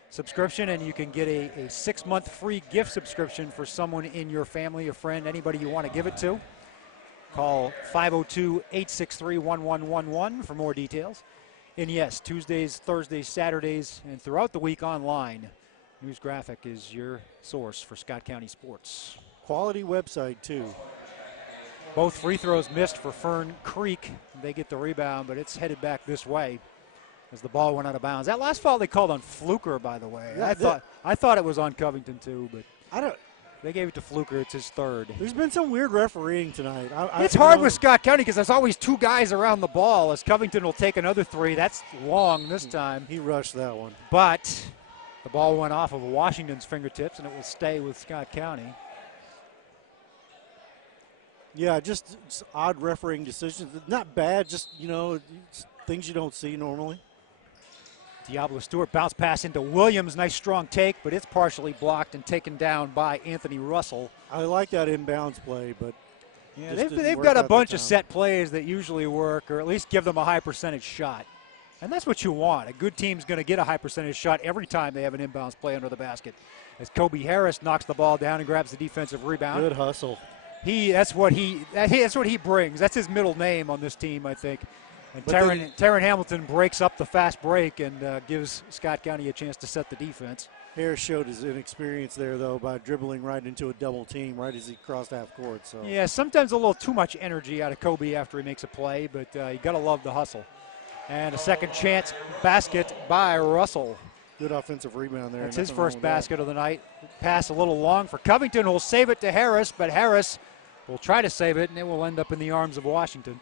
subscription, and you can get a 6-month free gift subscription for someone in your family, a friend, anybody you want to give it to. Call 502-863-1111 for more details. And yes, Tuesdays, Thursdays, Saturdays, and throughout the week online, News Graphic is your source for Scott County sports. Quality website, too. Both free throws missed for Fern Creek. They get the rebound, but it's headed back this way as the ball went out of bounds. That last foul they called on Fluker, by the way. Yeah, I thought it was on Covington, too, but I don't. they gave it to Fluker. It's his third. There's been some weird refereeing tonight. It's hard with Scott County because there's always two guys around the ball. As Covington will take another three. That's long this time. He rushed that one. But the ball went off of Washington's fingertips, and it will stay with Scott County. Yeah, just odd refereeing decisions. Not bad, just, things you don't see normally. Diablo Stewart bounce pass into Williams. Nice strong take, but it's partially blocked and taken down by Anthony Russell. I like that inbounds play, but yeah, they've got a bunch of set plays that usually work, or at least give them a high percentage shot. And that's what you want. A good team's going to get a high percentage shot every time they have an inbounds play under the basket. As Kobe Harris knocks the ball down and grabs the defensive rebound. Good hustle. That's what he brings. That's his middle name on this team, I think. And Taryn Hamilton breaks up the fast break and gives Scott County a chance to set the defense. Harris showed his inexperience there, though, by dribbling right into a double team right as he crossed half court. So yeah, sometimes a little too much energy out of Kobe after he makes a play, but you got to love the hustle. And a second chance basket by Russell. Good offensive rebound there. That's his first basket of the night. Pass a little long for Covington, who will save it to Harris, but Harris will try to save it, and it will end up in the arms of Washington.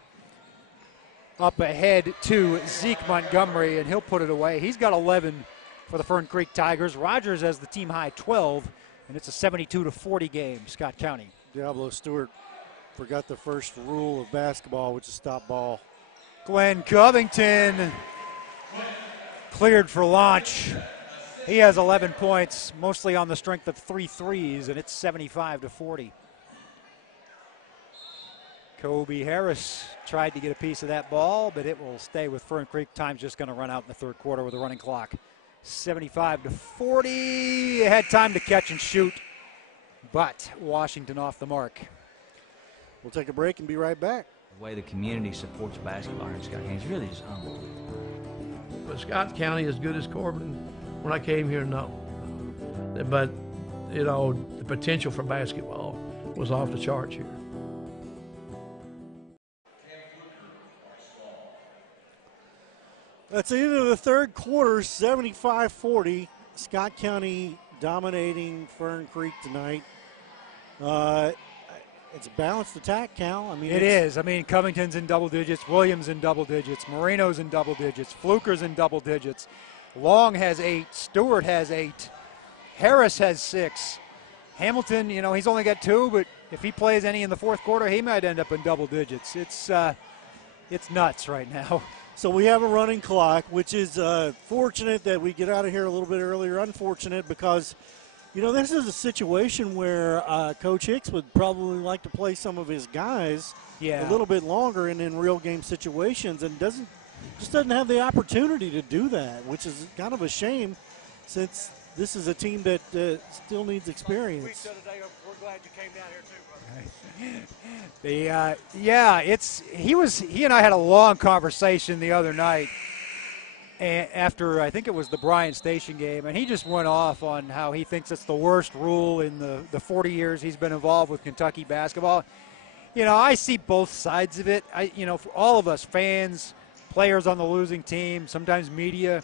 Up ahead to Zeke Montgomery, and he'll put it away. He's got 11 for the Fern Creek Tigers. Rogers has the team high 12, and it's a 72-40 game, Scott County. Diablo Stewart forgot the first rule of basketball, which is stop ball. Glenn Covington cleared for launch. He has 11 points, mostly on the strength of 3 threes, and it's 75-40. Kobe Harris tried to get a piece of that ball, but it will stay with Fern Creek. Time's just going to run out in the third quarter with a running clock. 75-40. Had time to catch and shoot, but Washington off the mark. We'll take a break and be right back. The way the community supports basketball here in Scott County is really just unbelievable. But Scott County as good as Corbin, when I came here, no. But, the potential for basketball was off the charts here. That's the end of the third quarter, 75-40. Scott County dominating Fern Creek tonight. It's a balanced attack, Cal. It is. Covington's in double digits, Williams in double digits, Marino's in double digits, Fluker's in double digits. Long has 8, Stewart has 8, Harris has 6. Hamilton, he's only got 2, but if he plays any in the fourth quarter, he might end up in double digits. It's nuts right now. So we have a running clock, which is fortunate that we get out of here a little bit earlier. Unfortunate because, this is a situation where Coach Hicks would probably like to play some of his guys a little bit longer and in real game situations, and doesn't have the opportunity to do that, which is kind of a shame since this is a team that still needs experience. We're glad you came down here too, brother. He and I had a long conversation the other night after I think it was the Bryan Station game, and he just went off on how he thinks it's the worst rule in the 40 years he's been involved with Kentucky basketball. I see both sides of it. For all of us fans, players on the losing team, sometimes media,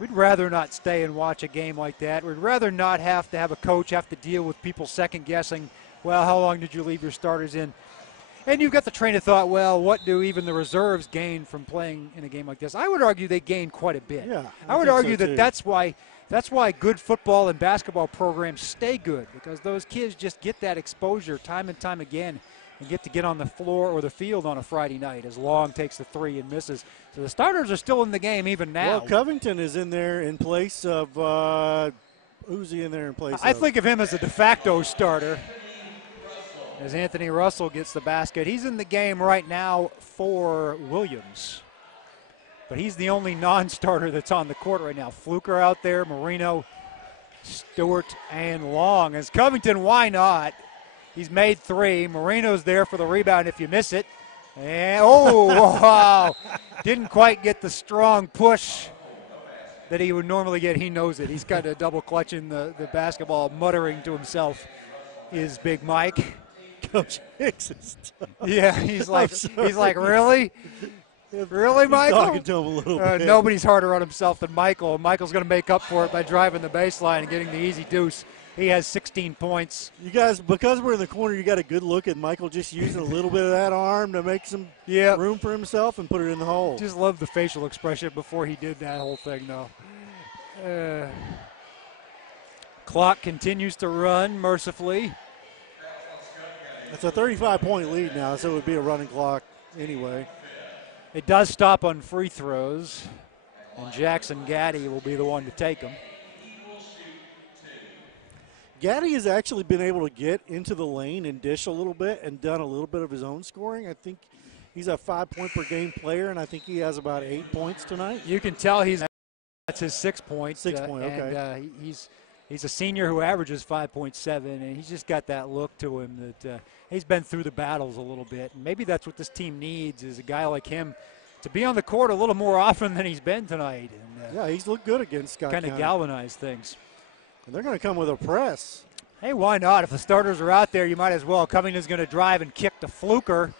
we'd rather not stay and watch a game like that. We'd rather not have to have a coach have to deal with people second-guessing, well, how long did you leave your starters in? And you've got the train of thought, well, what do even the reserves gain from playing in a game like this? I would argue they gain quite a bit. Yeah, I would argue that that's why good football and basketball programs stay good, because those kids just get that exposure time and time again and get on the floor or the field on a Friday night as Long takes the 3 and misses. So the starters are still in the game even now. Well, Covington is in there in place of who's he in there in place of? I think of him as a de facto starter. As Anthony Russell gets the basket. He's in the game right now for Williams. but he's the only non-starter that's on the court right now. Fluker out there, Marino, Stewart, and Long. As Covington, why not? He's made 3. Marino's there for the rebound if you miss it. And, oh, wow. Didn't quite get the strong push that he would normally get. He knows it. He's kind of double clutching the basketball, muttering to himself, is Big Mike. Coach Hicks is tough. Yeah, he's like, really? Really, Michael? Talking to him a little bit. Nobody's harder on himself than Michael. Michael's going to make up for it by driving the baseline and getting the easy deuce. He has 16 points. You guys, because we're in the corner, you got a good look at Michael just using a little bit of that arm to make some room for himself and put it in the hole. Just love the facial expression before he did that whole thing, though. Clock continues to run mercifully. It's a 35-point lead now, so it would be a running clock anyway. It does stop on free throws, and Jackson Gaddy will be the one to take them. Gaddy has actually been able to get into the lane and dish a little bit and done a little bit of his own scoring. I think he's a 5-point-per-game player, and I think he has about 8 points tonight. You can tell that's his 6 points. 6 point, okay. And he's a senior who averages 5.7, and he's just got that look to him that he's been through the battles a little bit. And maybe that's what this team needs, is a guy like him to be on the court a little more often than he's been tonight. And, yeah, he's looked good against Scott County. Kind of galvanize things. And they're going to come with a press. Hey, why not? If the starters are out there, you might as well. Covington's going to drive and kick to Fluker.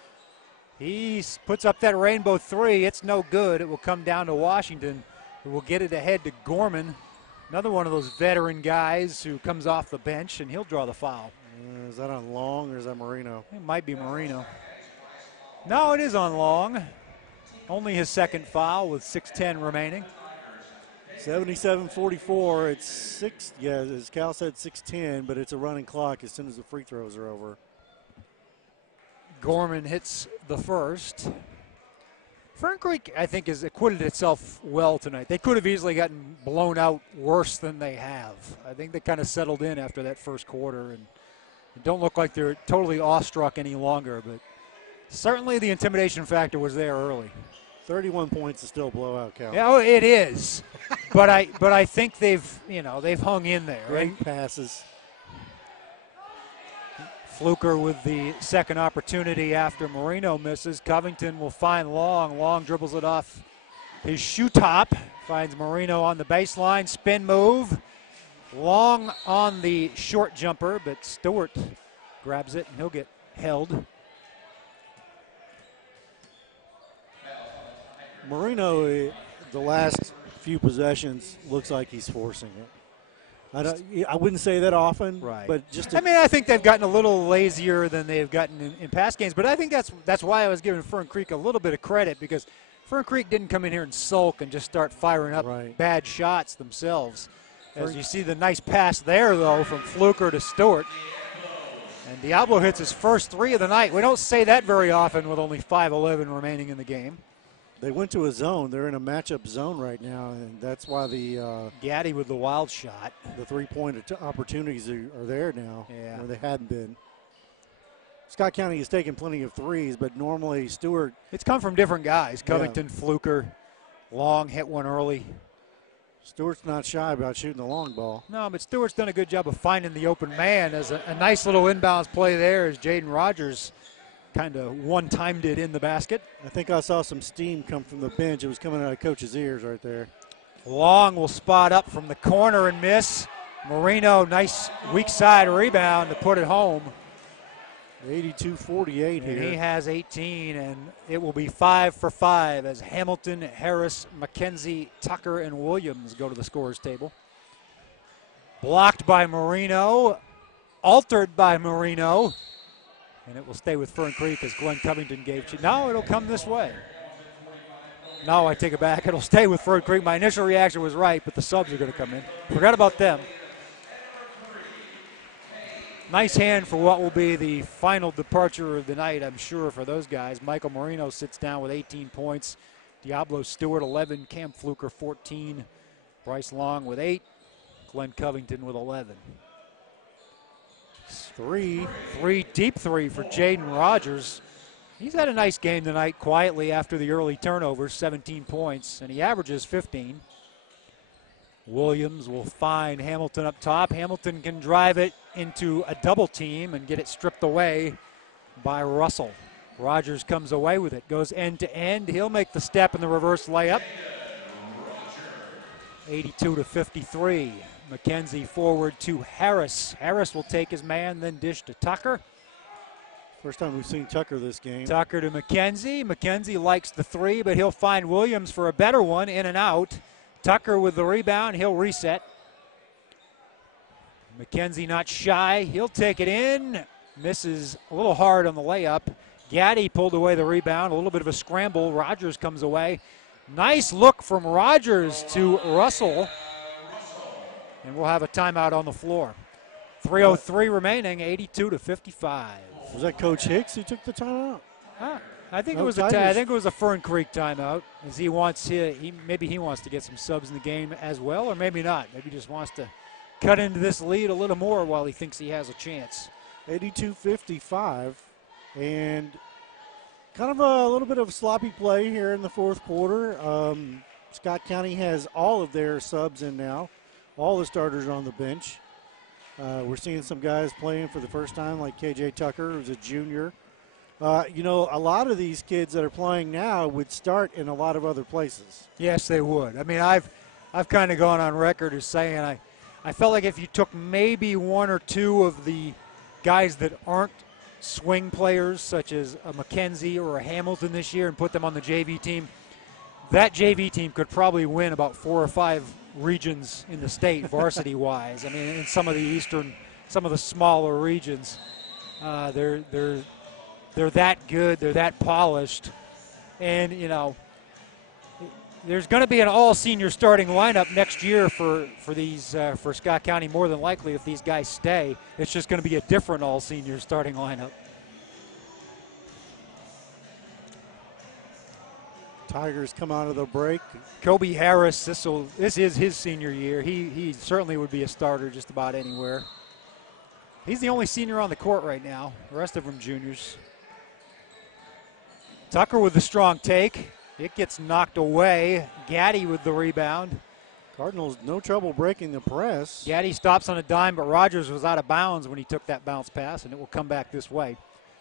He puts up that rainbow 3. It's no good. It will come down to Washington, who will get it ahead to Gorman. Another one of those veteran guys who comes off the bench, and he'll draw the foul. Is that on Long or is that Marino? It might be Marino. No, it is on Long. Only his second foul with 6:10 remaining. 77-44. It's 6. Yeah, as Cal said, 6:10, but it's a running clock as soon as the free throws are over. Gorman hits the first. Fern Creek, I think, has acquitted itself well tonight. They could have easily gotten blown out worse than they have. I think they kind of settled in after that first quarter and don't look like they're totally awestruck any longer, but certainly the intimidation factor was there early. 31 points is still a blowout, Cal. Yeah, it is. but I think they've hung in there. Great passes. Fluker with the second opportunity after Marino misses. Covington will find Long. Long dribbles it off his shoe top. Finds Marino on the baseline. Spin move. Long on the short jumper, but Stewart grabs it and he'll get held. Marino, the last few possessions, looks like he's forcing it. I wouldn't say that often, right? But just I think they've gotten a little lazier than they've gotten in past games. But I think that's why I was giving Fern Creek a little bit of credit, because Fern Creek didn't come in here and sulk and just start firing up bad shots themselves. As you see the nice pass there, though, from Fluker to Stewart. And Diablo hits his first 3 of the night. We don't say that very often with only 5:11 remaining in the game. They went to a zone. They're in a matchup zone right now, and that's why the Gaddy with the wild shot. The 3-point opportunities are there now, where they hadn't been. Scott County has taken plenty of threes, but normally Stewart. It's come from different guys. Covington, Fluker, Long hit one early. Stewart's not shy about shooting the long ball. No, but Stewart's done a good job of finding the open man. As a nice little inbounds play there as Jaden Rogers kind of one-timed it in the basket. I think I saw some steam come from the bench. It was coming out of Coach's ears right there. Long will spot up from the corner and miss. Marino, nice weak side rebound to put it home. 82-48 here. And he has 18, and it will be 5 for 5 as Hamilton, Harris, McKenzie, Tucker, and Williams go to the scorers table. Blocked by Marino, altered by Marino, and it will stay with Fern Creek as Glenn Covington gave. No, it'll come this way. No, I take it back. It'll stay with Fern Creek. My initial reaction was right, but the subs are going to come in. Forgot about them. Nice hand for what will be the final departure of the night, I'm sure, for those guys. Michael Marino sits down with 18 points. Diablo Stewart, 11. Cam Fluker, 14. Bryce Long with 8. Glenn Covington with 11. Three, deep three for Jaden Rogers. He's had a nice game tonight quietly after the early turnovers, 17 points, and he averages 15. Williams will find Hamilton up top. Hamilton can drive it into a double team and get it stripped away by Russell. Rogers comes away with it, goes end to end. He'll make the step in the reverse layup. 82-53. McKenzie forward to Harris. Harris will take his man, then dish to Tucker. First time we've seen Tucker this game. Tucker to McKenzie. McKenzie likes the three, but he'll find Williams for a better one, in and out. Tucker with the rebound, he'll reset. McKenzie not shy, he'll take it in. Misses a little hard on the layup. Gaddy pulled away the rebound, a little bit of a scramble. Rogers comes away. Nice look from Rogers to Russell. And we'll have a timeout on the floor. 3:03 remaining, 82-55. Was that Coach Hicks who took the timeout? I think No, it was I think it was a Fern Creek timeout, as maybe he wants to get some subs in the game as well, or maybe not. Maybe he just wants to cut into this lead a little more while he thinks he has a chance. 82-55, and kind of a little bit of sloppy play here in the fourth quarter. Scott County has all of their subs in now. All the starters are on the bench. We're seeing some guys playing for the first time, like KJ Tucker, who's a junior. You know, a lot of these kids that are playing now would start in a lot of other places. Yes, they would. I mean, I've kind of gone on record as saying I felt like if you took maybe one or two of the guys that aren't swing players, such as a McKenzie or a Hamilton this year, and put them on the JV team, that JV team could probably win about 4 or 5 regions in the state, varsity-wise. I mean, in some of the smaller regions, they're that good, they're that polished, and you know, there's going to be an all-senior starting lineup next year for Scott County, more than likely, if these guys stay. It's just going to be a different all-senior starting lineup. Tigers come out of the break. Kobe Harris, this is his senior year. He certainly would be a starter just about anywhere. He's the only senior on the court right now. The rest of them juniors. Tucker with the strong take. It gets knocked away. Gaddy with the rebound. Cardinals no trouble breaking the press. Gaddy stops on a dime, but Rogers was out of bounds when he took that bounce pass, and it will come back this way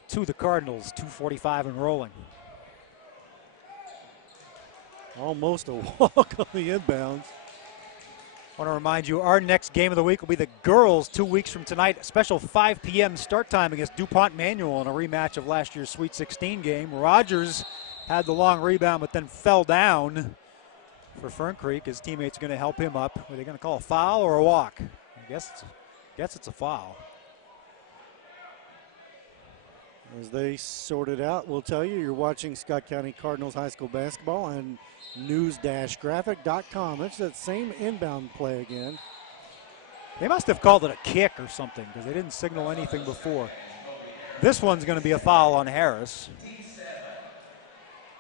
to the Cardinals. 2:45 and rolling. Almost a walk on the inbounds. I want to remind you, our next game of the week will be the girls 2 weeks from tonight. Special 5 p.m. start time against DuPont Manual in a rematch of last year's Sweet 16 game. Rogers had the long rebound, but then fell down for Fern Creek. His teammates are going to help him up. Are they going to call a foul or a walk? I guess it's a foul. As they sort it out, we'll tell you, you're watching Scott County Cardinals High School basketball on news-graphic.com. That's that same inbound play again. They must have called it a kick or something because they didn't signal anything before. This one's going to be a foul on Harris.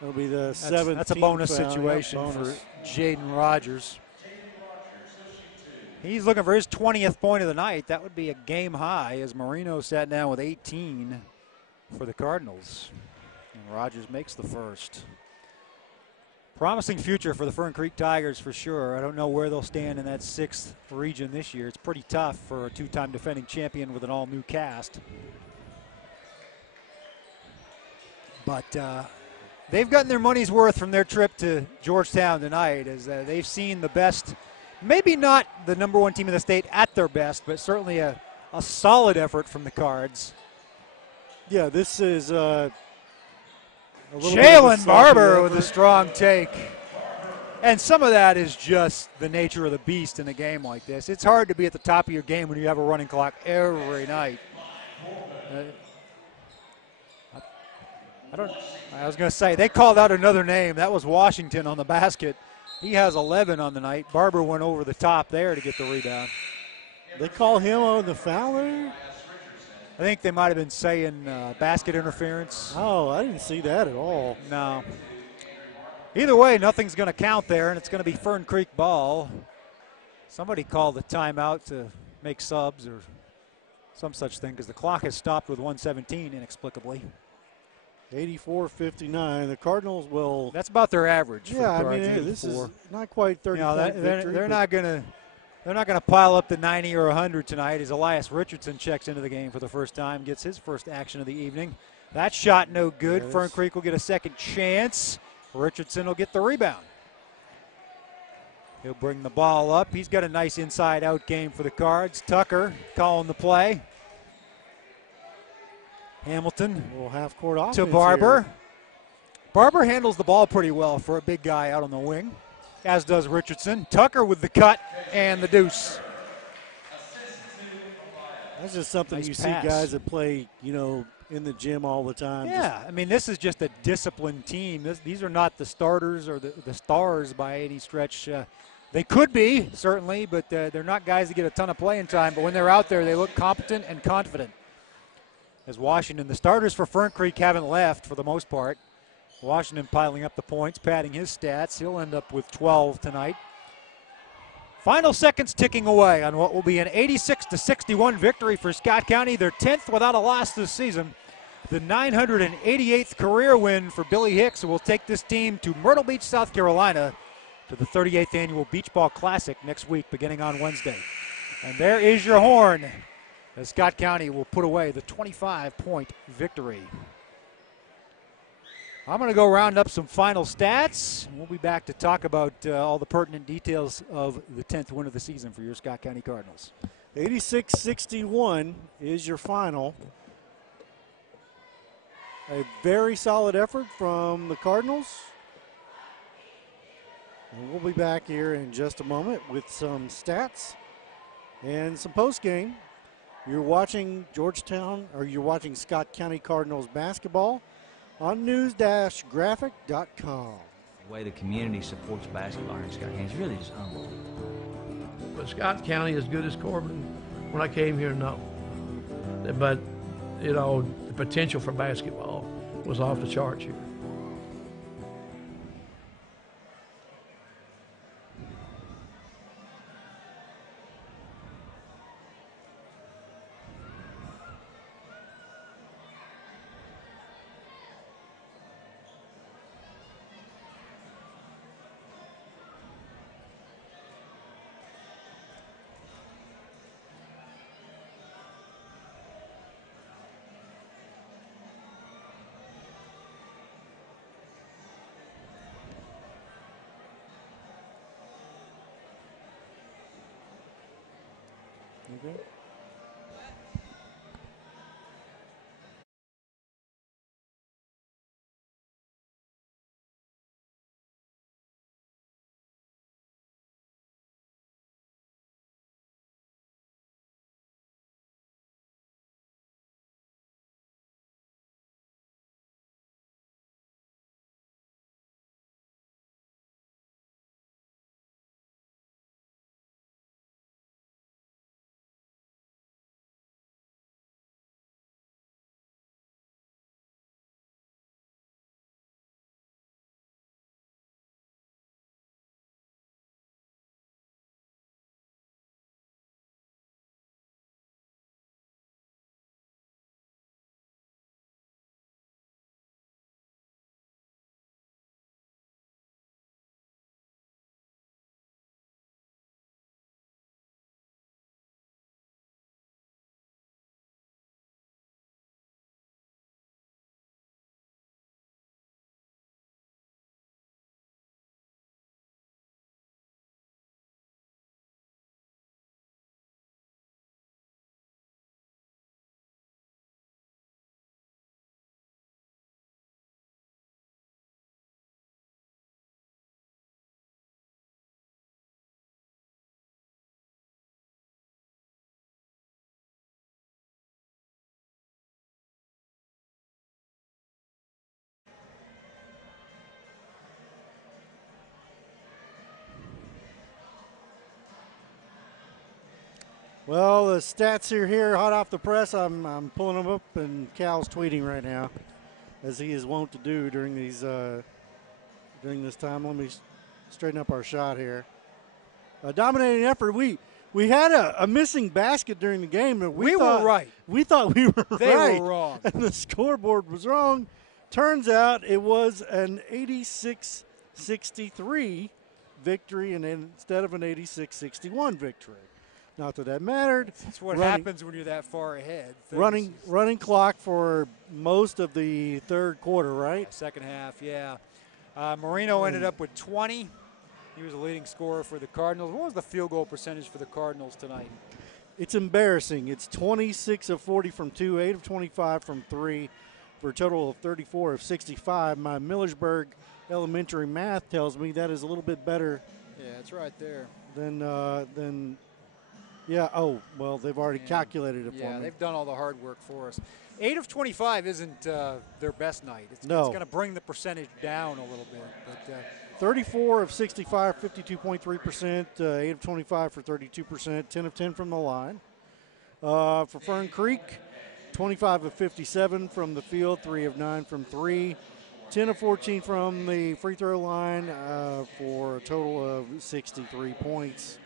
It'll be the 7th. That's a bonus foul. situation Yep, bonus. for Jaden Rogers. He's looking for his 20th point of the night. That would be a game high as Marino sat down with 18 for the Cardinals. And Rogers makes the first. Promising future for the Fern Creek Tigers for sure. I don't know where they'll stand in that 6th region this year. It's pretty tough for a 2-time defending champion with an all-new cast. But they've gotten their money's worth from their trip to Georgetown tonight, as they've seen the best, maybe not the #1 team in the state at their best, but certainly a solid effort from the Cards. Yeah, this is Jalen Barber with a strong take. And some of that is just the nature of the beast in a game like this. It's hard to be at the top of your game when you have a running clock every night. I was going to say, they called out another name. That was Washington on the basket. He has 11 on the night. Barber went over the top there to get the rebound. They call him on the foul there? I think they might have been saying basket interference. Oh, I didn't see that at all. No. Either way, nothing's going to count there, and it's going to be Fern Creek ball. Somebody called the timeout to make subs or some such thing because the clock has stopped with 1:17 inexplicably. 84-59. The Cardinals will. That's about their average. Yeah, for the I mean, Cards, this 84. is not quite 30 point victory. They're not gonna. They're not going to pile up the 90 or 100 tonight as Elias Richardson checks into the game for the first time, gets his first action of the evening. That shot no good. Yes. Fern Creek will get a second chance. Richardson will get the rebound. He'll bring the ball up. He's got a nice inside-out game for the Cards. Tucker calling the play. Hamilton A little half-court offense to Barber. here. Barber handles the ball pretty well for a big guy out on the wing, as does Richardson. Tucker with the cut and the deuce. That's just something Nice you pass. see guys that play, in the gym all the time. Yeah, I mean, this is just a disciplined team. These are not the starters or the stars by any stretch. They could be, certainly, but they're not guys that get a ton of playing time. But when they're out there, they look competent and confident. As Washington, the starters for Fern Creek haven't left for the most part. Washington piling up the points, padding his stats. He'll end up with 12 tonight. Final seconds ticking away on what will be an 86-61 victory for Scott County, their 10th without a loss this season. The 988th career win for Billy Hicks, who will take this team to Myrtle Beach, South Carolina, to the 38th Annual Beach Ball Classic next week, beginning on Wednesday. And there is your horn, as Scott County will put away the 25-point victory. I'm going to go round up some final stats. We'll be back to talk about all the pertinent details of the 10th win of the season for your Scott County Cardinals. 86-61 is your final. A very solid effort from the Cardinals. And we'll be back here in just a moment with some stats and some postgame. You're watching Georgetown, or you're watching Scott County Cardinals basketball on news-graphic.com. The way the community supports basketball in Scott County is really just unbelievable. But Scott County, as good as Corbin, when I came here, no. But, the potential for basketball was off the charts here. Okay. Well, the stats are here, hot off the press. I'm pulling them up, and Cal's tweeting right now, as he is wont to do during these during this time. Let me straighten up our shot here. A dominating effort. We had a missing basket during the game, but we were right. We thought we were They right. were wrong. And the scoreboard was wrong. Turns out it was an 86-63 victory and instead of an 86-61 victory. Not that mattered. That's what happens when you're that far ahead. Running clock for most of the third quarter, right? Second half, yeah. Marino ended up with 20. He was the leading scorer for the Cardinals. What was the field goal percentage for the Cardinals tonight? It's embarrassing. It's 26 of 40 from 2, 8 of 25 from 3, for a total of 34 of 65. My Millersburg elementary math tells me that is a little bit better. Yeah, it's right there. Than yeah, oh, well, they've already calculated it for me. Yeah, they've done all the hard work for us. 8 of 25 isn't their best night. It's going to bring the percentage down a little bit. But 34 of 65, 52.3%, 8 of 25 for 32%, 10 of 10 from the line. For Fern Creek, 25 of 57 from the field, 3 of 9 from 3, 10 of 14 from the free throw line for a total of 63 points.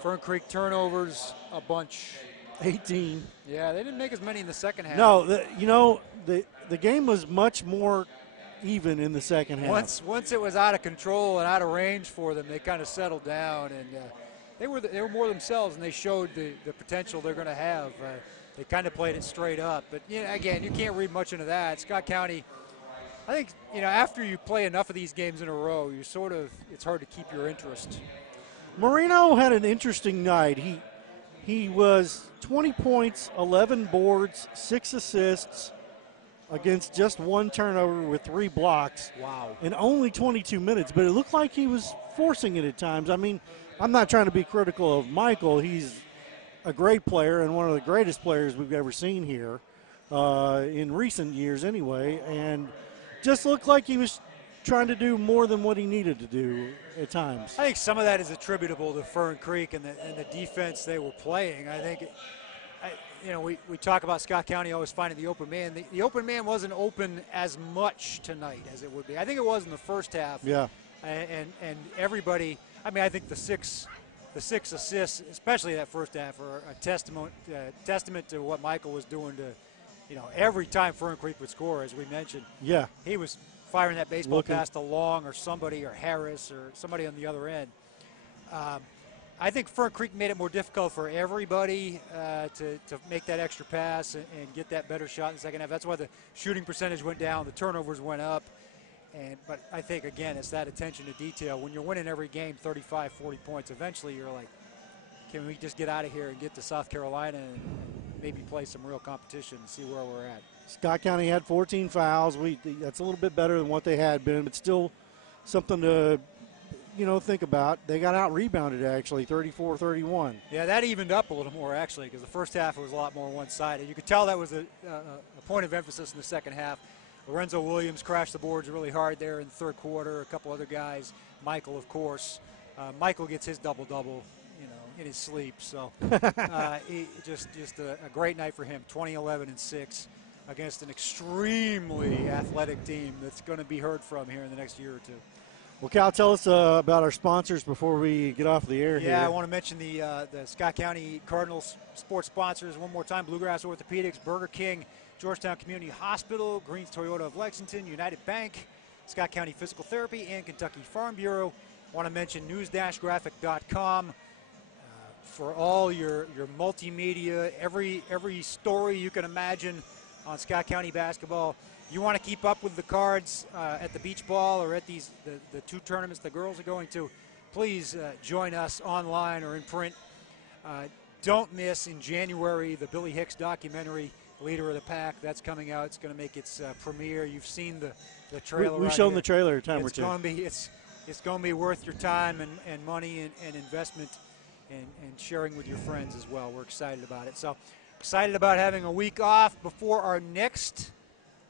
Fern Creek turnovers, a bunch. 18. Yeah, they didn't make as many in the second half. No, the game was much more even in the second half. Once it was out of control and out of range for them, they kind of settled down, and they were more themselves, and they showed the potential they're going to have. They kind of played it straight up. But, again, you can't read much into that. Scott County, I think, after you play enough of these games in a row, it's hard to keep your interest. Marino had an interesting night. He was 20 points, 11 boards, 6 assists against just 1 turnover with 3 blocks. Wow. In only 22 minutes, but it looked like he was forcing it at times. I mean, I'm not trying to be critical of Michael. He's a great player and one of the greatest players we've ever seen here in recent years anyway, and just looked like he was trying to do more than what he needed to do at times. I think some of that is attributable to Fern Creek and the defense they were playing. I think, we talk about Scott County always finding the open man. The open man wasn't open as much tonight as it would be. I think it was in the first half. Yeah. And everybody, I think the six assists, especially that first half, are a testament to what Michael was doing to, every time Fern Creek would score, as we mentioned. Yeah. He was firing that baseball pass to Long or somebody or Harris or somebody on the other end. I think Fern Creek made it more difficult for everybody to make that extra pass and get that better shot in the second half. That's why the shooting percentage went down, the turnovers went up. But I think, again, it's that attention to detail. When you're winning every game 35, 40 points, eventually you're like, can we just get out of here and get to South Carolina and maybe play some real competition and see where we're at? Scott County had 14 fouls. That's a little bit better than what they had been, but still something to, think about. They got out-rebounded, actually, 34-31. Yeah, that evened up a little more, actually, because the first half was a lot more one-sided. You could tell that was a point of emphasis in the second half. Lorenzo Williams crashed the boards really hard there in the third quarter. A couple other guys. Michael, of course. Michael gets his double-double, in his sleep. So just a great night for him, 20, 11, and 6. Against an extremely athletic team that's going to be heard from here in the next year or two. Well, Cal, tell us about our sponsors before we get off the air here. Yeah, I want to mention the Scott County Cardinals sports sponsors one more time. Bluegrass Orthopedics, Burger King, Georgetown Community Hospital, Greens Toyota of Lexington, United Bank, Scott County Physical Therapy, and Kentucky Farm Bureau. I want to mention news-graphic.com. For all your multimedia, every story you can imagine on Scott County basketball. You want to keep up with the Cards at the beach ball or at the 2 tournaments the girls are going to, please join us online or in print. Don't miss in January the Billy Hicks documentary, Leader of the Pack. That's coming out. It's going to make its premiere. You've seen the trailer. We've shown the trailer a time or two. It's going to be worth your time and money and investment and sharing with your friends as well. We're excited about it. So excited about having a week off before our next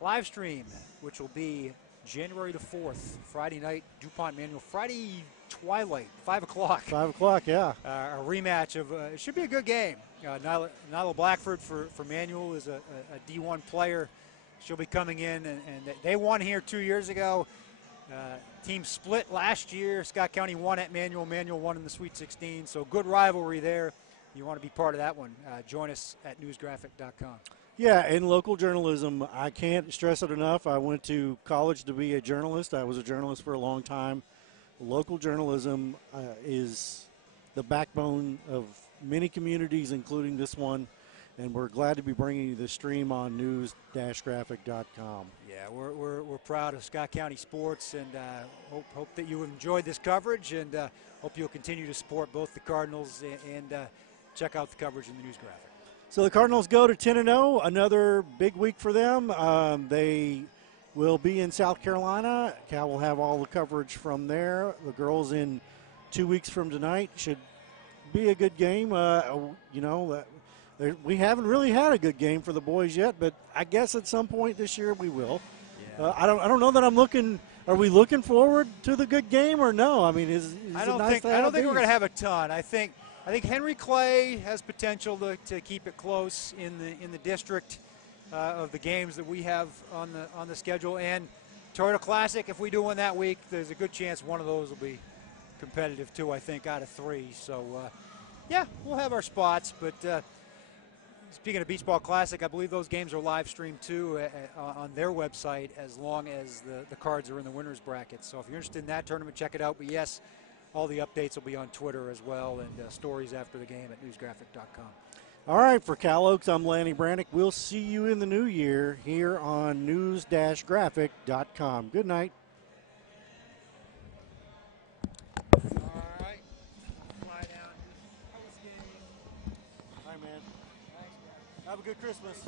live stream, which will be January the 4th, Friday night, DuPont Manual, Friday twilight, 5 o'clock. 5 o'clock, yeah. A rematch of, it should be a good game. Nyla Blackford for Manual is a D1 player. She'll be coming in, and they won here 2 years ago. Team split last year. Scott County won at Manual. Manual won in the Sweet 16, so good rivalry there. You want to be part of that one, join us at newsgraphic.com. Yeah, in local journalism, I can't stress it enough. I went to college to be a journalist. I was a journalist for a long time. Local journalism is the backbone of many communities, including this one, and we're glad to be bringing you the stream on news-graphic.com. Yeah, we're proud of Scott County sports, and hope that you enjoyed this coverage, and hope you'll continue to support both the Cardinals and check out the coverage in the News Graphic. So the Cardinals go to 10-0, another big week for them. They will be in South Carolina. Cal will have all the coverage from there. The girls in 2 weeks from tonight should be a good game. We haven't really had a good game for the boys yet, but I guess at some point this year we will. Yeah. I don't know that I'm looking. Are we looking forward to the good game or no? I mean, I don't think we're going to have a ton. I think Henry Clay has potential to keep it close in the district of the games that we have on the schedule. And Toyota Classic, if we do win that week, there's a good chance one of those will be competitive too, I think, out of 3. So, yeah, we'll have our spots. But speaking of Beach Ball Classic, I believe those games are live streamed too on their website as long as the cards are in the winner's bracket. So if you're interested in that tournament, check it out. But, yes, all the updates will be on Twitter as well, and stories after the game at newsgraphic.com. All right, for Cal Oaks, I'm Lanny Brannick. We'll see you in the new year here on news-graphic.com. Good night. All right. Fly down. Hi, man. Thanks, man. Have a good Christmas.